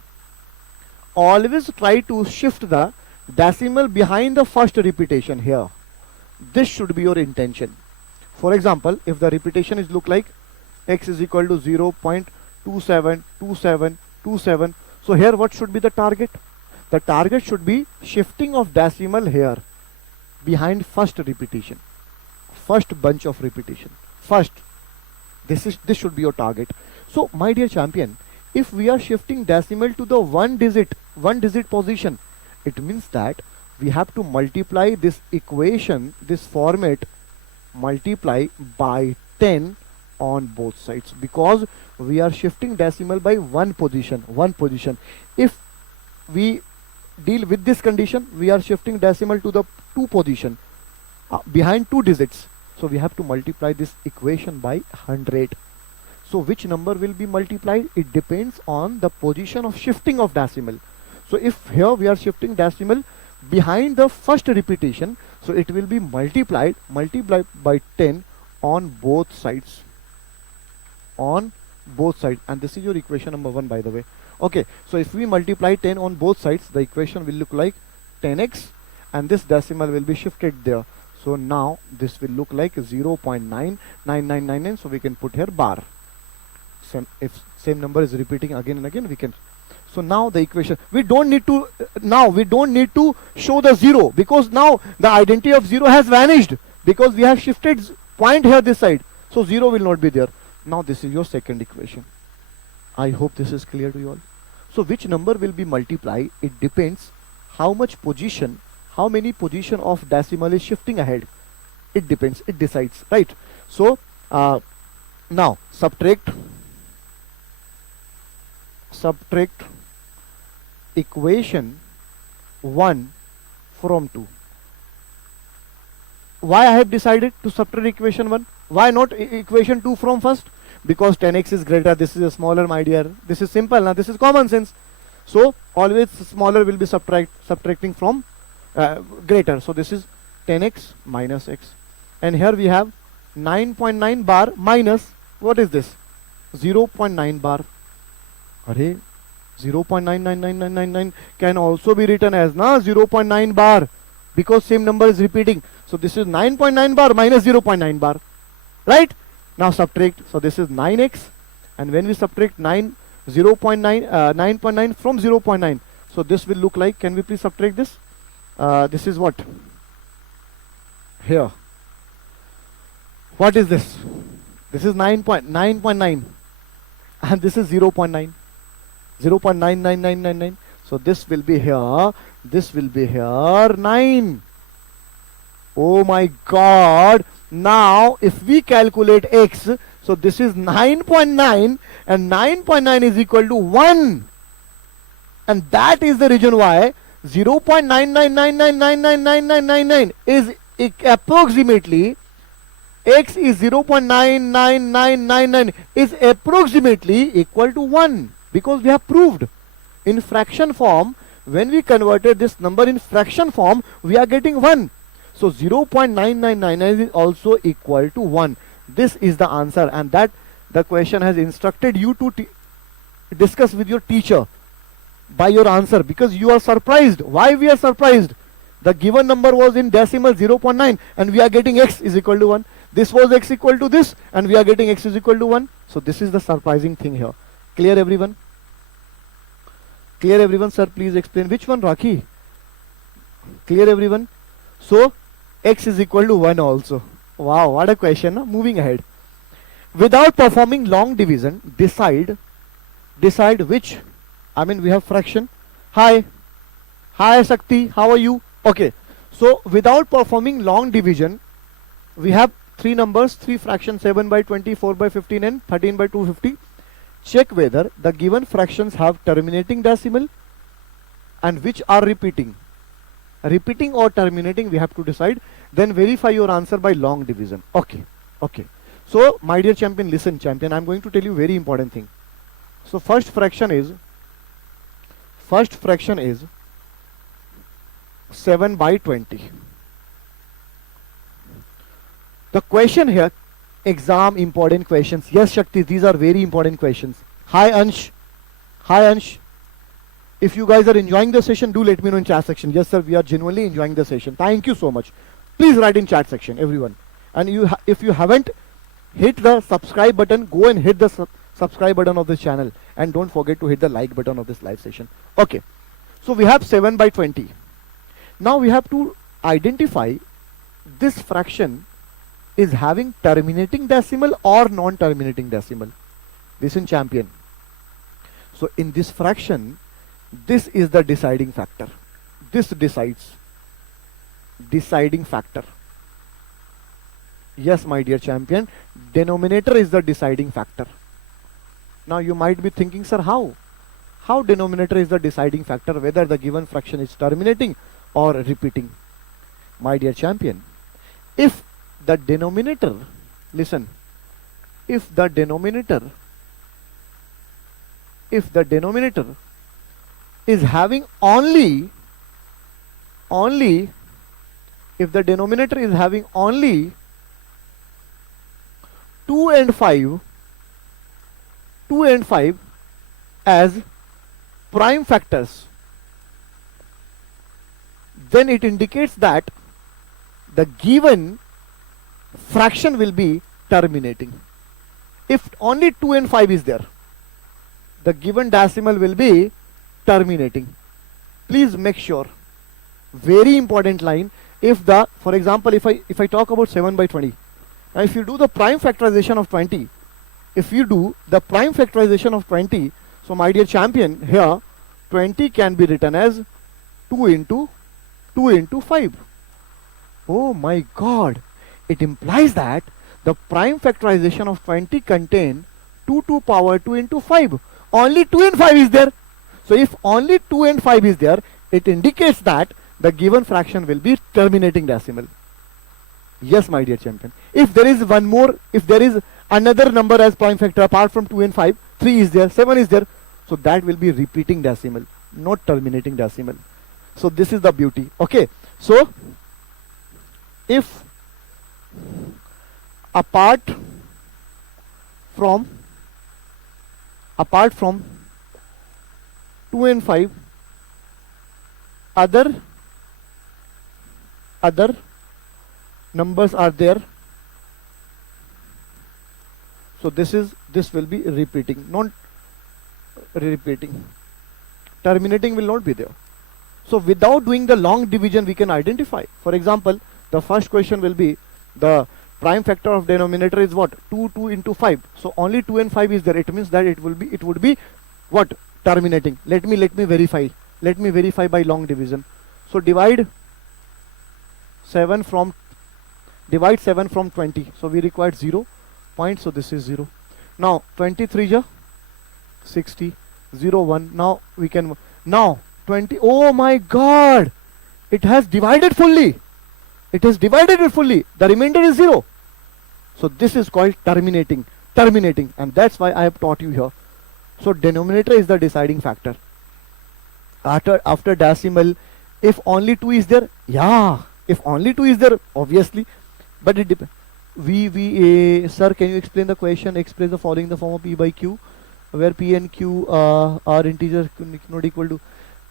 Always try to shift the decimal behind the first repetition here. This should be your intention. For example, if the repetition is look like x is equal to 0.272727. So here what should be the target? The target should be shifting of decimal here behind first repetition, first bunch of repetition. First, this should be your target. So my dear champion, if we are shifting decimal to the one digit position, it means that we have to multiply this equation, this format, multiply by 10 on both sides, because we are shifting decimal by one position. If we deal with this condition, we are shifting decimal to the 2 position behind 2 digits. So we have to multiply this equation by 100. So which number will be multiplied? It depends on the position of shifting of decimal. So if here we are shifting decimal behind the first repetition, so it will be multiplied by 10 on both sides. On both sides, and this is your equation number 1, by the way. Okay, so if we multiply 10 on both sides, the equation will look like 10x, and this decimal will be shifted there. So now this will look like 0.99999, so we can put here bar. If same number is repeating again and again, we can. So now the equation, we don't need to show the 0, because now the identity of 0 has vanished, because we have shifted point here this side, so 0 will not be there. Now this is your second equation. I hope this is clear to you all. So which number will be multiplied, it depends how many position of decimal is shifting ahead. It depends, it decides, right? So now subtract equation 1 from 2. Why I have decided to subtract equation 1? Why not equation 2 from first? Because 10x is greater, this is a smaller, my dear. This is simple, now this is common sense. So always smaller will be subtracting from greater. So this is 10x minus x. And here we have 9.9 bar minus, what is this? 0.9 bar. Array, 0.99999 can also be written as 0.9 bar, because same number is repeating. So this is 9.9 bar minus 0.9 bar, right? Now subtract. So this is 9x, and when we subtract 9.9 from 0.9, so this will look like, can we please subtract this? This is what? Here. What is this? This is 9.9, and this is 0.9. 0.99999. So this will be here. This will be here 9. Oh my God. Now if we calculate x, so this is 9.9, and 9.9 is equal to 1. And that is the reason why 0.999999999 is approximately, x is 0.99999 is approximately equal to 1. Because we have proved in fraction form, when we converted this number in fraction form, we are getting 1. So 0.999 is also equal to 1. This is the answer, and that the question has instructed you to discuss with your teacher by your answer, because you are surprised. Why we are surprised? The given number was in decimal 0.9, and we are getting x is equal to 1. This was x equal to this, and we are getting x is equal to 1. So this is the surprising thing here. Clear everyone? Clear everyone? Sir, please explain. Which one, Rakhi? Clear everyone? So x is equal to 1 also. Wow, what a question. Huh? Moving ahead. Without performing long division, decide which, we have fraction. Hi Shakti, how are you? Okay, so without performing long division, we have 3 numbers, 3 fractions, 7 by 20, 4 by 15 and 13 by 250. Check whether the given fractions have terminating decimal and which are repeating. Repeating or terminating, we have to decide. Then verify your answer by long division. Okay. So my dear champion, listen champion, I am going to tell you very important thing. So first fraction is 7 by 20. The question here, exam important questions. Yes, Shakti, these are very important questions. Hi Ansh. If you guys are enjoying the session, do let me know in chat section. Yes sir, we are genuinely enjoying the session. Thank you so much. Please write in chat section, everyone. And if you haven't hit the subscribe button, go and hit the subscribe button of this channel, and don't forget to hit the like button of this live session. Okay, so we have 7 by 20. Now we have to identify this fraction is having terminating decimal or non-terminating decimal. Listen champion. So in this fraction, this is the deciding factor. This decides. Deciding factor. Yes, my dear champion, denominator is the deciding factor. Now you might be thinking, sir, how? How denominator is the deciding factor, whether the given fraction is terminating or repeating? My dear champion, if the denominator, listen, if the denominator is having only if the denominator is having only 2 and 5, 2 and 5 as prime factors, then it indicates that the given fraction will be terminating. If only 2 and 5 is there, the given decimal will be terminating. Please make sure, very important line, if the, for example, if I talk about 7 by 20, now if you do the prime factorization of 20, if you do the prime factorization of 20, so my dear champion, here 20 can be written as 2 into 5. Oh my god, it implies that the prime factorization of 20 contain 2 to power 2 into 5. Only 2 and 5 is there. So if only 2 and 5 is there, it indicates that the given fraction will be terminating decimal. Yes, my dear champion. If there is one more, if there is another number as prime factor apart from 2 and 5, 3 is there, 7 is there, so that will be repeating decimal, not terminating decimal. So this is the beauty. Okay. So if apart from 2 and 5 other numbers are there, so this will be repeating, not repeating. Terminating will not be there. So without doing the long division, we can identify. For example, the first question will be the prime factor of denominator is what? 2 into 5. So only 2 and 5 is there. It means that it would be what? Terminating. Let me verify. Let me verify by long division. So divide 7 from 20. So we required 0 point. So this is 0. Now 23 ja 60 0 1. Now we can 20. Oh my god! It has divided fully. It has divided it fully. The remainder is 0. So this is called terminating, and that's why I have taught you here. So denominator is the deciding factor. After decimal, if only 2 is there, if only 2 is there, obviously, but it depends. Sir, can you explain the question? Express the following in the form of P by Q, where P and Q are integers not equal to.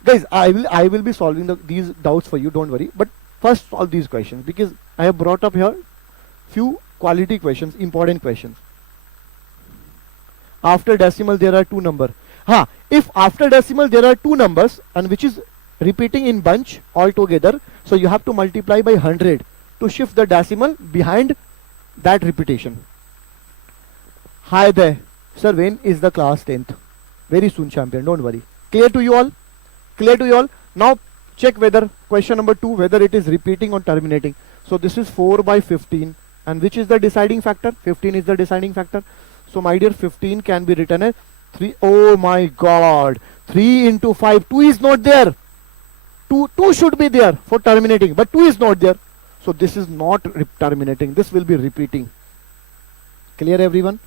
Guys, I will be solving these doubts for you. Don't worry. But first solve these questions, because I have brought up here few quality questions, important questions. After decimal there are two numbers. If after decimal there are two numbers and which is repeating in bunch all together, so you have to multiply by 100 to shift the decimal behind that repetition. Hi there. Sir, when is the class 10th? Very soon, champion. Don't worry. Clear to you all? Clear to you all? Now check whether question number 2, whether it is repeating or terminating. So this is 4 by 15. And which is the deciding factor? 15 is the deciding factor. So my dear, 15 can be written as 3. Oh my god. 3 into 5. 2 is not there. 2 should be there for terminating. But 2 is not there. So this is not terminating. This will be repeating. Clear everyone?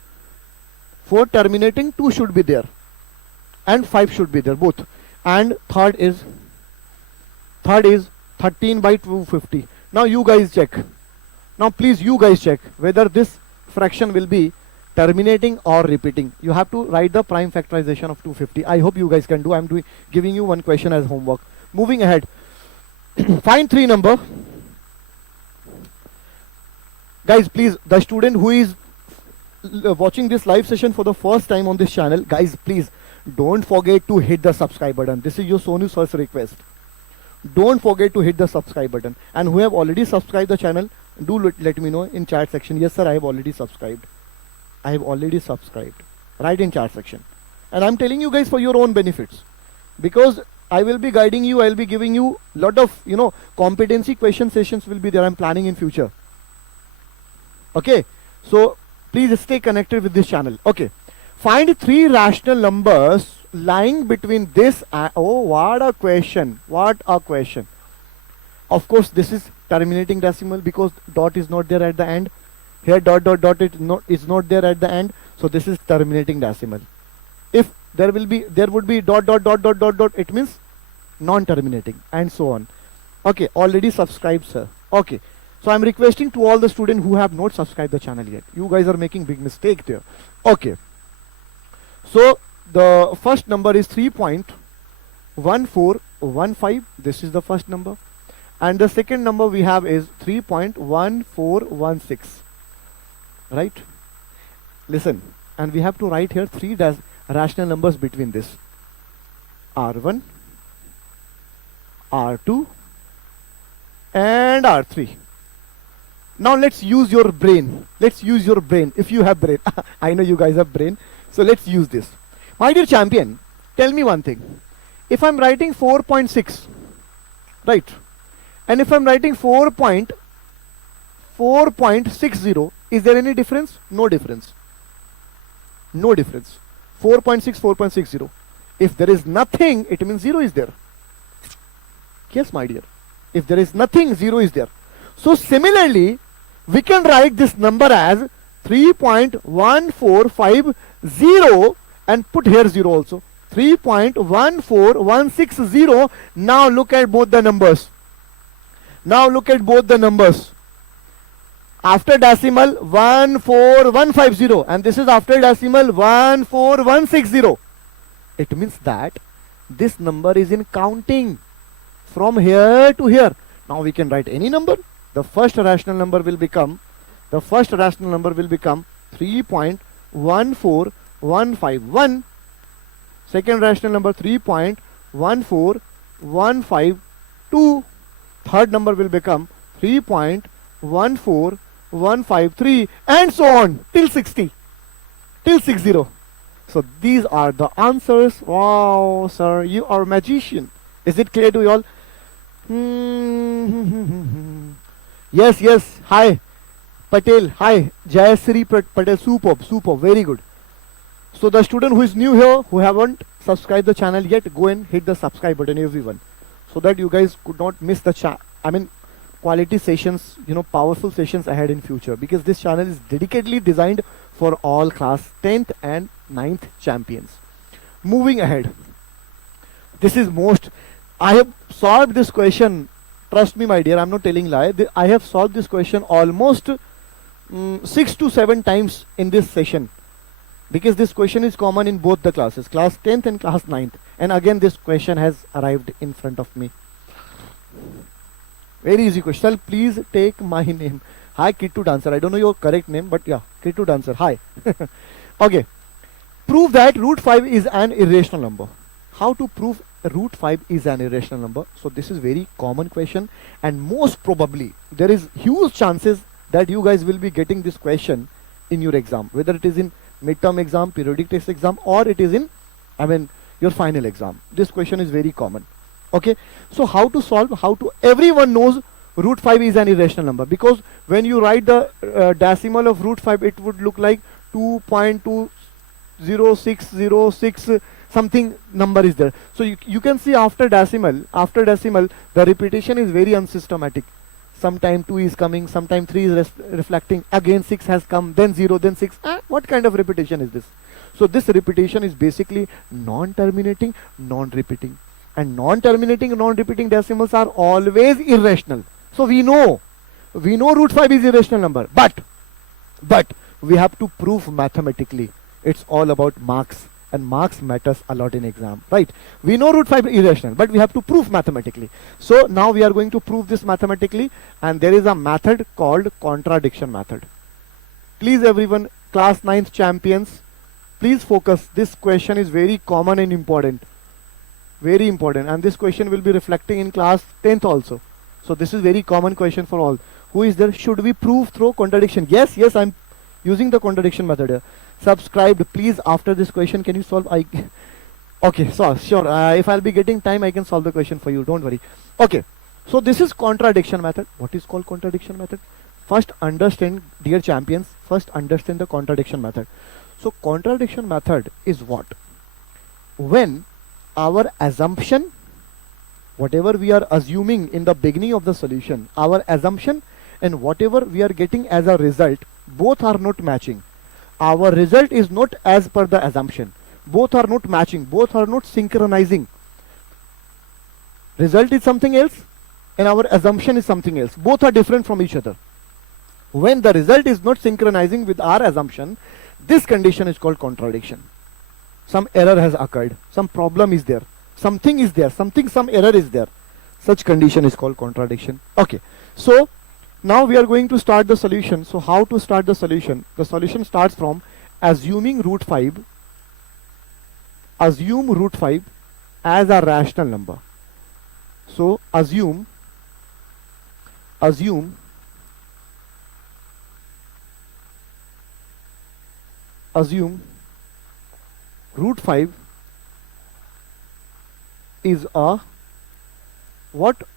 For terminating, 2 should be there. And 5 should be there. Both. And third is 13 by 250. Now you guys check. Now please you guys check whether this fraction will be terminating or repeating. You have to write the prime factorization of 250. I hope you guys can do. I'm giving you one question as homework. Moving ahead. Find 3 number. Guys, please, the student who is watching this live session for the first time on this channel, guys, please don't forget to hit the subscribe button. This is your Sonu's first request. Don't forget to hit the subscribe button. And who have already subscribed the channel, do let me know in chat section. Yes sir, I have already subscribed. I have already subscribed. Write in chat section. And I'm telling you guys for your own benefits, because I will be guiding you. I will be giving you lot of competency question sessions will be there. I'm planning in future. Okay, so please stay connected with this channel. Okay, find 3 rational numbers lying between this and, oh, what a question. Of course this is terminating decimal, because dot is not there at the end. Here dot is not there at the end, so this is terminating decimal. If there would be dot, it means non-terminating, and so on. Okay, already subscribed, sir. Okay, so I'm requesting to all the students who have not subscribed the channel yet. You guys are making big mistake there. Okay, So the first number is 3.1415. This is the first number. And the second number we have is 3.1416. Right? Listen. And we have to write here three rational numbers between this. R1, R2 and R3. Now let's use your brain. Let's use your brain if you have brain. I know you guys have brain. So let's use this. My dear champion, tell me one thing. If I'm writing 4.6, right? And if I'm writing 4.60, is there any difference? No difference. No difference. 4.6, 4.60. If there is nothing, it means 0 is there. Yes, my dear. If there is nothing, 0 is there. So similarly, we can write this number as 3.1450 and put here 0 also. 3.14160. Now look at both the numbers. Now look at both the numbers. After decimal 14150 and this is after decimal 14160. It means that this number is in counting from here to here. Now we can write any number. The first rational number will become 3.14151. Second rational number 3.14152. Third number will become 3.14153 and so on till 60. Till 60. So these are the answers. Wow, sir, you are a magician. Is it clear to you all? Yes, yes. Hi, Patel. Hi, Jayasri Patel. Superb, superb. Very good. So the student who is new here, who haven't subscribed the channel yet, go and hit the subscribe button, everyone, so that you guys could not miss the quality sessions, powerful sessions ahead in future, because this channel is dedicatedly designed for all class 10th and 9th champions. Moving ahead. This is I have solved this question. Trust me, my dear, I'm not telling lie. I have solved this question almost 6 to 7 times in this session, because this question is common in both the classes, class 10th and class 9th. And again, this question has arrived in front of me. Very easy question. Please take my name. Hi, Kid2 Dancer. I don't know your correct name, but yeah, Kid2 Dancer. Hi. Okay. Prove that root 5 is an irrational number. How to prove root 5 is an irrational number? So this is very common question, and most probably there is huge chances that you guys will be getting this question in your exam, whether it is in midterm exam, periodic test exam, or it is in your final exam. This question is very common. Okay, so how to solve? Everyone knows root 5 is an irrational number, because when you write the decimal of root 5, it would look like 2.20606 something number is there. So you can see after decimal, the repetition is very unsystematic. Sometime 2 is coming, sometime 3 is reflecting, again 6 has come, then 0, then 6. What kind of repetition is this? So this repetition is basically non-terminating, non-repeating. And non-terminating, non-repeating decimals are always irrational. So we know root 5 is irrational number, but we have to prove mathematically. It's all about marks, and marks matters a lot in exam, right? We know root 5 is irrational, but we have to prove mathematically. So now we are going to prove this mathematically, and there is a method called contradiction method. Please everyone, class 9th champions, please focus. This question is very common and important. Very important, and this question will be reflecting in class 10th also. So this is very common question for all. Who is there? Should we prove through contradiction? Yes, I'm using the contradiction method here. Subscribed, please. After this question, can you solve? Okay, so sure. If I'll be getting time, I can solve the question for you. Don't worry. Okay, so this is contradiction method. What is called contradiction method? First understand, dear champions. First understand the contradiction method. So contradiction method is what? When our assumption, whatever we are assuming in the beginning of the solution, our assumption and whatever we are getting as a result, both are not matching. Our result is not as per the assumption. Both are not matching. Both are not synchronizing. Result is something else and our assumption is something else. Both are different from each other. When the result is not synchronizing with our assumption, this condition is called contradiction. some error has occurred, some problem is there, something is there, some error is there. Such condition is called contradiction. Okay, so now we are going to start the solution. So how to start the solution? The solution starts from assuming root 5. Assume root 5 as a rational number. So assume root 5 is a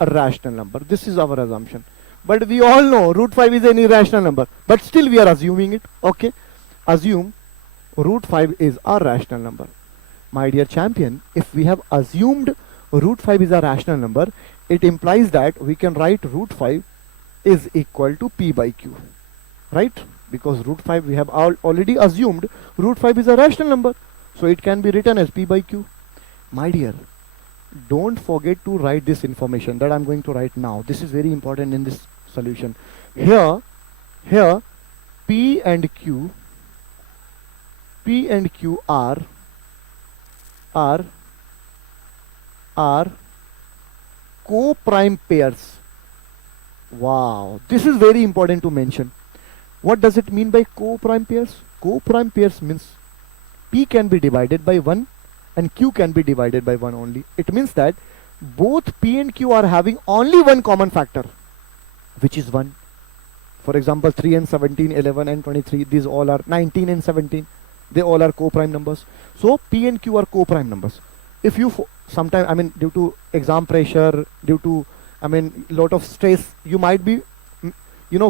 rational number. This is our assumption. But we all know root 5 is an irrational number. But still we are assuming it. Okay. Assume root 5 is a rational number. My dear champion, if we have assumed root 5 is a rational number, it implies that we can write root 5 is equal to P by Q. Right? Because root 5 we have already assumed root 5 is a rational number. So it can be written as P by Q. My dear, don't forget to write this information that I'm going to write now. This is very important in this solution. Here P and Q are co-prime pairs. Wow, this is very important to mention. What does it mean by co-prime pairs? Co-prime pairs means P can be divided by 1 and Q can be divided by 1 only. It means that both P and Q are having only one common factor, which is 1. For example, 3 and 17, 11 and 23, these all are 19 and 17. They all are co-prime numbers. So P and Q are co-prime numbers. If you sometimes, due to exam pressure, due to, lot of stress, you might be,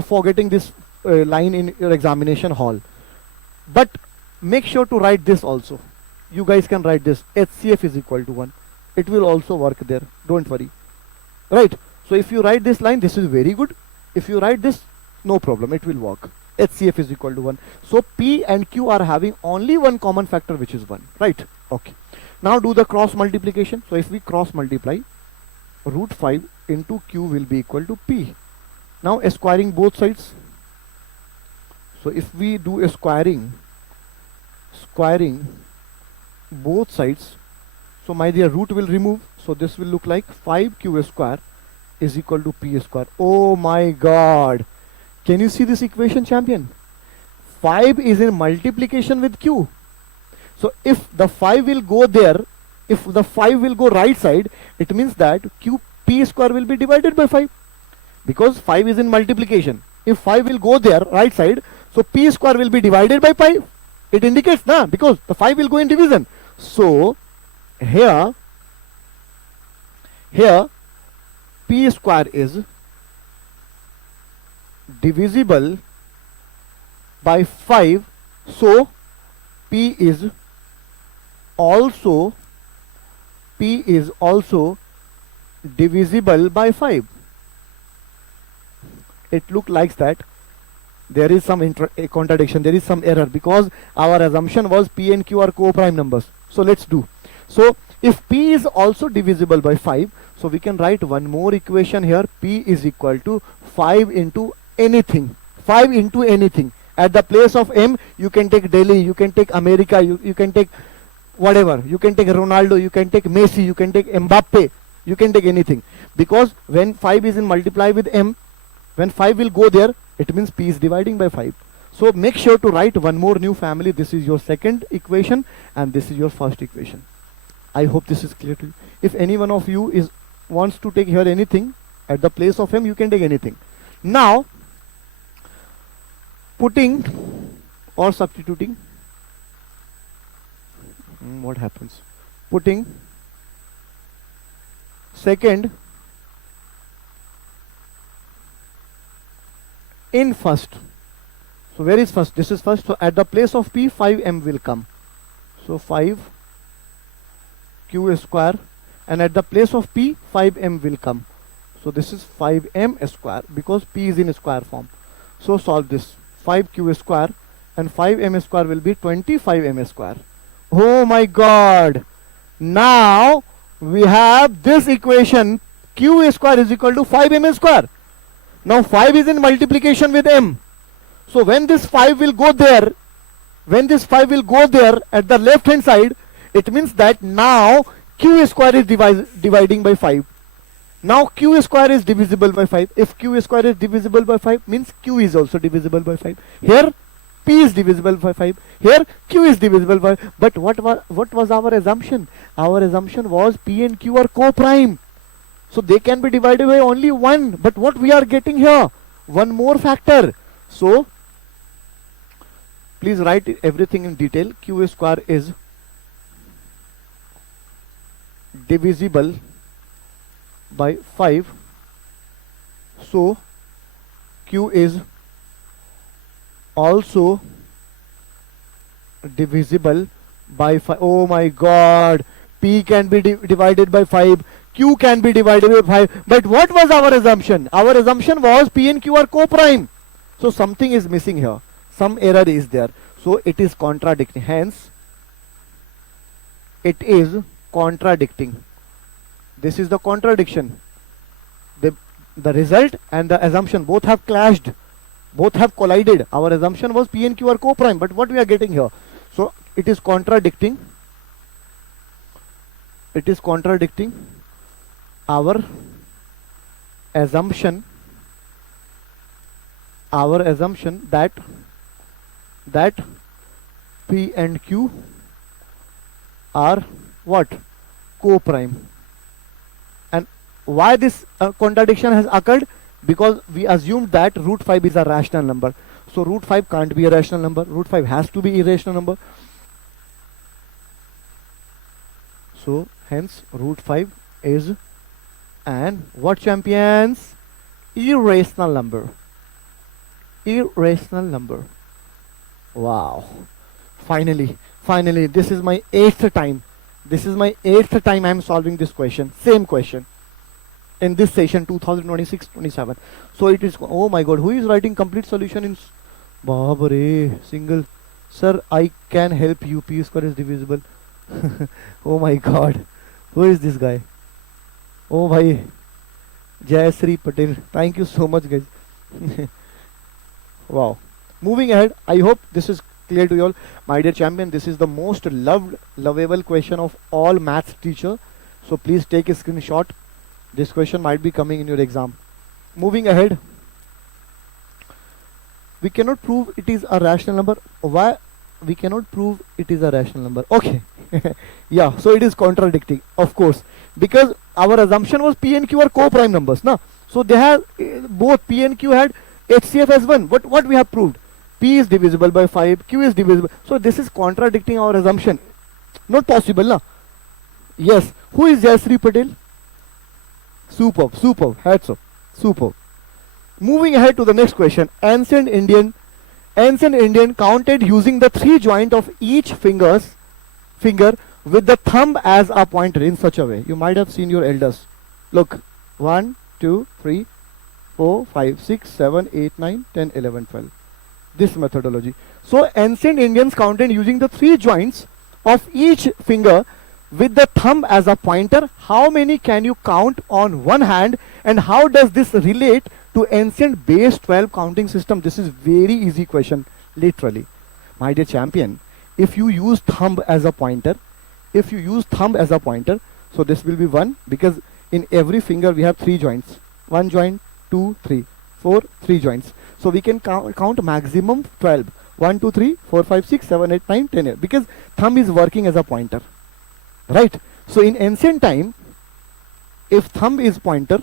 forgetting this line in your examination hall. But make sure to write this also. You guys can write this. HCF is equal to 1. It will also work there. Don't worry. Right? So if you write this line, this is very good. If you write this, no problem. It will work. HCF is equal to 1. So P and Q are having only one common factor, which is 1. Right? Okay. Now do the cross multiplication. So if we cross multiply, root 5 into Q will be equal to P. Now squaring both sides. So if we do a squaring both sides, so my dear, root will remove. So this will look like 5Q square is equal to P square. Oh my God. Can you see this equation, champion? 5 is in multiplication with Q. So if the 5 will go there, if the 5 will go right side, it means that P square will be divided by 5. Because 5 is in multiplication. If 5 will go there, right side, so P square will be divided by 5. It indicates, because the 5 will go in division. So here P square is divisible by 5. So P is also divisible by 5. It looks like that there is some contradiction, there is some error, because our assumption was P and Q are co-prime numbers. So let's do. So if P is also divisible by 5, so we can write one more equation here. P is equal to 5 into anything. 5 into anything. At the place of M, you can take Delhi, you can take America, you can take whatever. You can take Ronaldo, you can take Messi, you can take Mbappe, you can take anything. Because when 5 is in multiply with M, when 5 will go there, it means P is dividing by 5. So make sure to write one more new family. This is your second equation and this is your first equation. I hope this is clear to you. If any one of you wants to take here anything, at the place of M, you can take anything. Now, putting or substituting, what happens? Putting second in first. So where is first? This is first. So at the place of P, 5M will come. So 5Q square, and at the place of P, 5M will come. So this is 5M square because P is in square form. So solve this. 5Q square and 5M square will be 25M square. Oh my God. Now we have this equation. Q square is equal to 5M square. Now 5 is in multiplication with M. So when this 5 will go there, at the left hand side, It means that now q square is dividing by 5. Now q square is divisible by 5. If q square is divisible by 5, means q is also divisible by 5. Here p is divisible by 5. Here q is divisible by 5. But what was our assumption? Our assumption was p and q are co-prime. So they can be divided by only 1. But what we are getting here? One more factor. So please write everything in detail. Q square is divisible by 5. So q is also divisible by 5. Oh my god, p can be divided by 5, q can be divided by 5. But what was our assumption? Our assumption was p and q are co-prime. So something is missing here, some error is there, so it is contradicting. Hence it is contradicting. This is the contradiction. The result and the assumption both have clashed, both have collided. Our assumption was p and q are co-prime, but what we are getting here? So it is contradicting. It is contradicting our assumption. Our assumption that p and q are what? Co-prime. And why this contradiction has occurred? Because we assumed that root 5 is a rational number. So root 5 can't be a rational number. Root 5 has to be irrational number. So hence root 5 is an what, champions? Irrational number. Irrational number. Wow. Finally, this is my 8th time. This is my 8th time I am solving this question. Same question. In this session 2026-27. So it is, oh my god, who is writing complete solution in Babare single? Sir, I can help you. P square is divisible. Oh my god, who is this guy? Oh bhai, Ch-3 Patel. Thank you so much, guys. Wow. Moving ahead, I hope this is clear to you all. My dear champion, this is the most lovable question of all maths teacher. So please take a screenshot. This question might be coming in your exam. Moving ahead, we cannot prove it is a rational number. Why we cannot prove it is a rational number? Okay. Yeah, so it is contradicting, of course, because our assumption was p and q are co-prime numbers, na? So they have both p and q had HCF as 1. But what we have proved? P is divisible by 5, q is divisible. So this is contradicting our assumption. Not possible, na? Yes. Who is Ch-3 Patel? Superb, hats off, superb. Moving ahead to the next question. Ancient Indian counted using the 3 joint of each finger with the thumb as a pointer in such a way. You might have seen your elders. Look, 1, 2, 3, 4, 5, 6, 7, 8, 9, 10, 11, 12. This methodology. So ancient Indians counted using the 3 joints of each finger with the thumb as a pointer. How many can you count on one hand, and how does this relate to ancient base 12 counting system? This is very easy question, literally. My dear champion, if you use thumb as a pointer, so this will be 1, because in every finger we have 3 joints. 1 joint, 2, 3, 4, 3 joints. So we can count maximum 12. 1, 2, 3, 4, 5, 6, 7, 8, 9, 10, because thumb is working as a pointer. Right? So in ancient time, if thumb is pointer,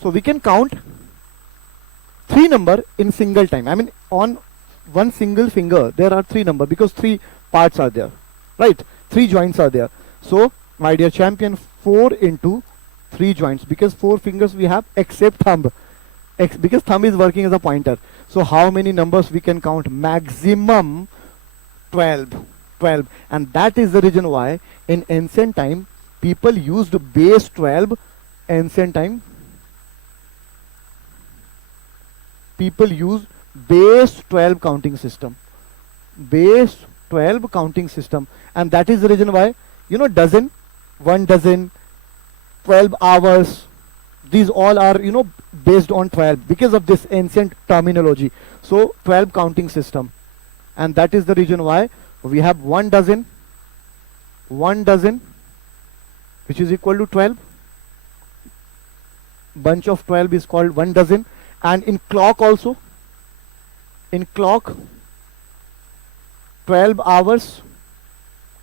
so we can count 3 number in single time. I mean, on one single finger there are 3 number, because 3 parts are there, right? 3 joints are there. So my dear champion, 4 into 3 joints, because 4 fingers we have except thumb, because thumb is working as a pointer. So how many numbers we can count? Maximum 12. And that is the reason why in ancient time people used base 12. Ancient time people use base 12 counting system. Base 12 counting system. And that is the reason why, dozen, 1 dozen, 12 hours, these all are, based on 12 because of this ancient terminology. So 12 counting system, and that is the reason why we have 1 dozen, which is equal to 12. Bunch of 12 is called 1 dozen. And in clock also, in clock 12 hours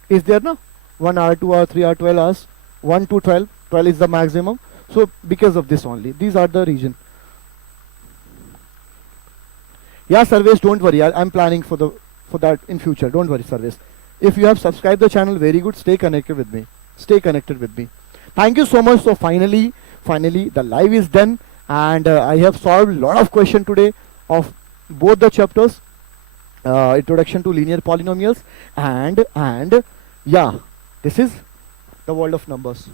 is there, no? 1 hour, 2 hour, 3 hour, 12 hours, 1 to 12, 12 is the maximum. So because of this only, these are the region. Yeah, Sarvesh, don't worry, I'm planning for that in future. Don't worry, Sarvesh. If you have subscribed the channel, very good. Stay connected with me. Thank you so much. So finally the live is done, and I have solved a lot of questions today of both the chapters, introduction to linear polynomials, and yeah, this is the world of numbers.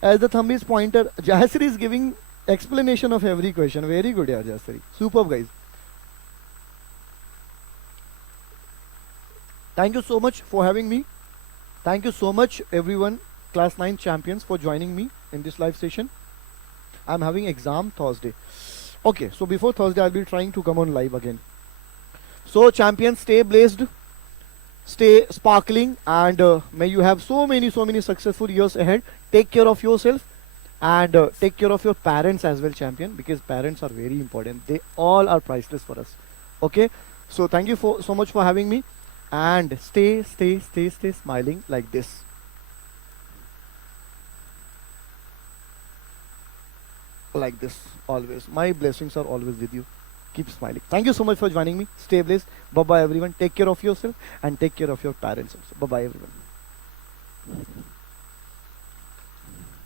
As the thumb is pointer, Jahasri is giving explanation of every question. Very good, yeah, Jahasri. Superb, guys. Thank you so much for having me. Thank you so much, everyone, class 9 champions, for joining me in this live session. I'm having exam Thursday. Okay, so before Thursday, I'll be trying to come on live again. So, champions, stay blessed, stay sparkling, and may you have so many successful years ahead. Take care of yourself, and take care of your parents as well, champion, because parents are very important. They all are priceless for us. Okay, so thank you so much for having me, and stay smiling like this. Like this, always. My blessings are always with you. Keep smiling. Thank you so much for joining me. Stay blessed. Bye bye, everyone. Take care of yourself and take care of your parents also. Bye bye, everyone.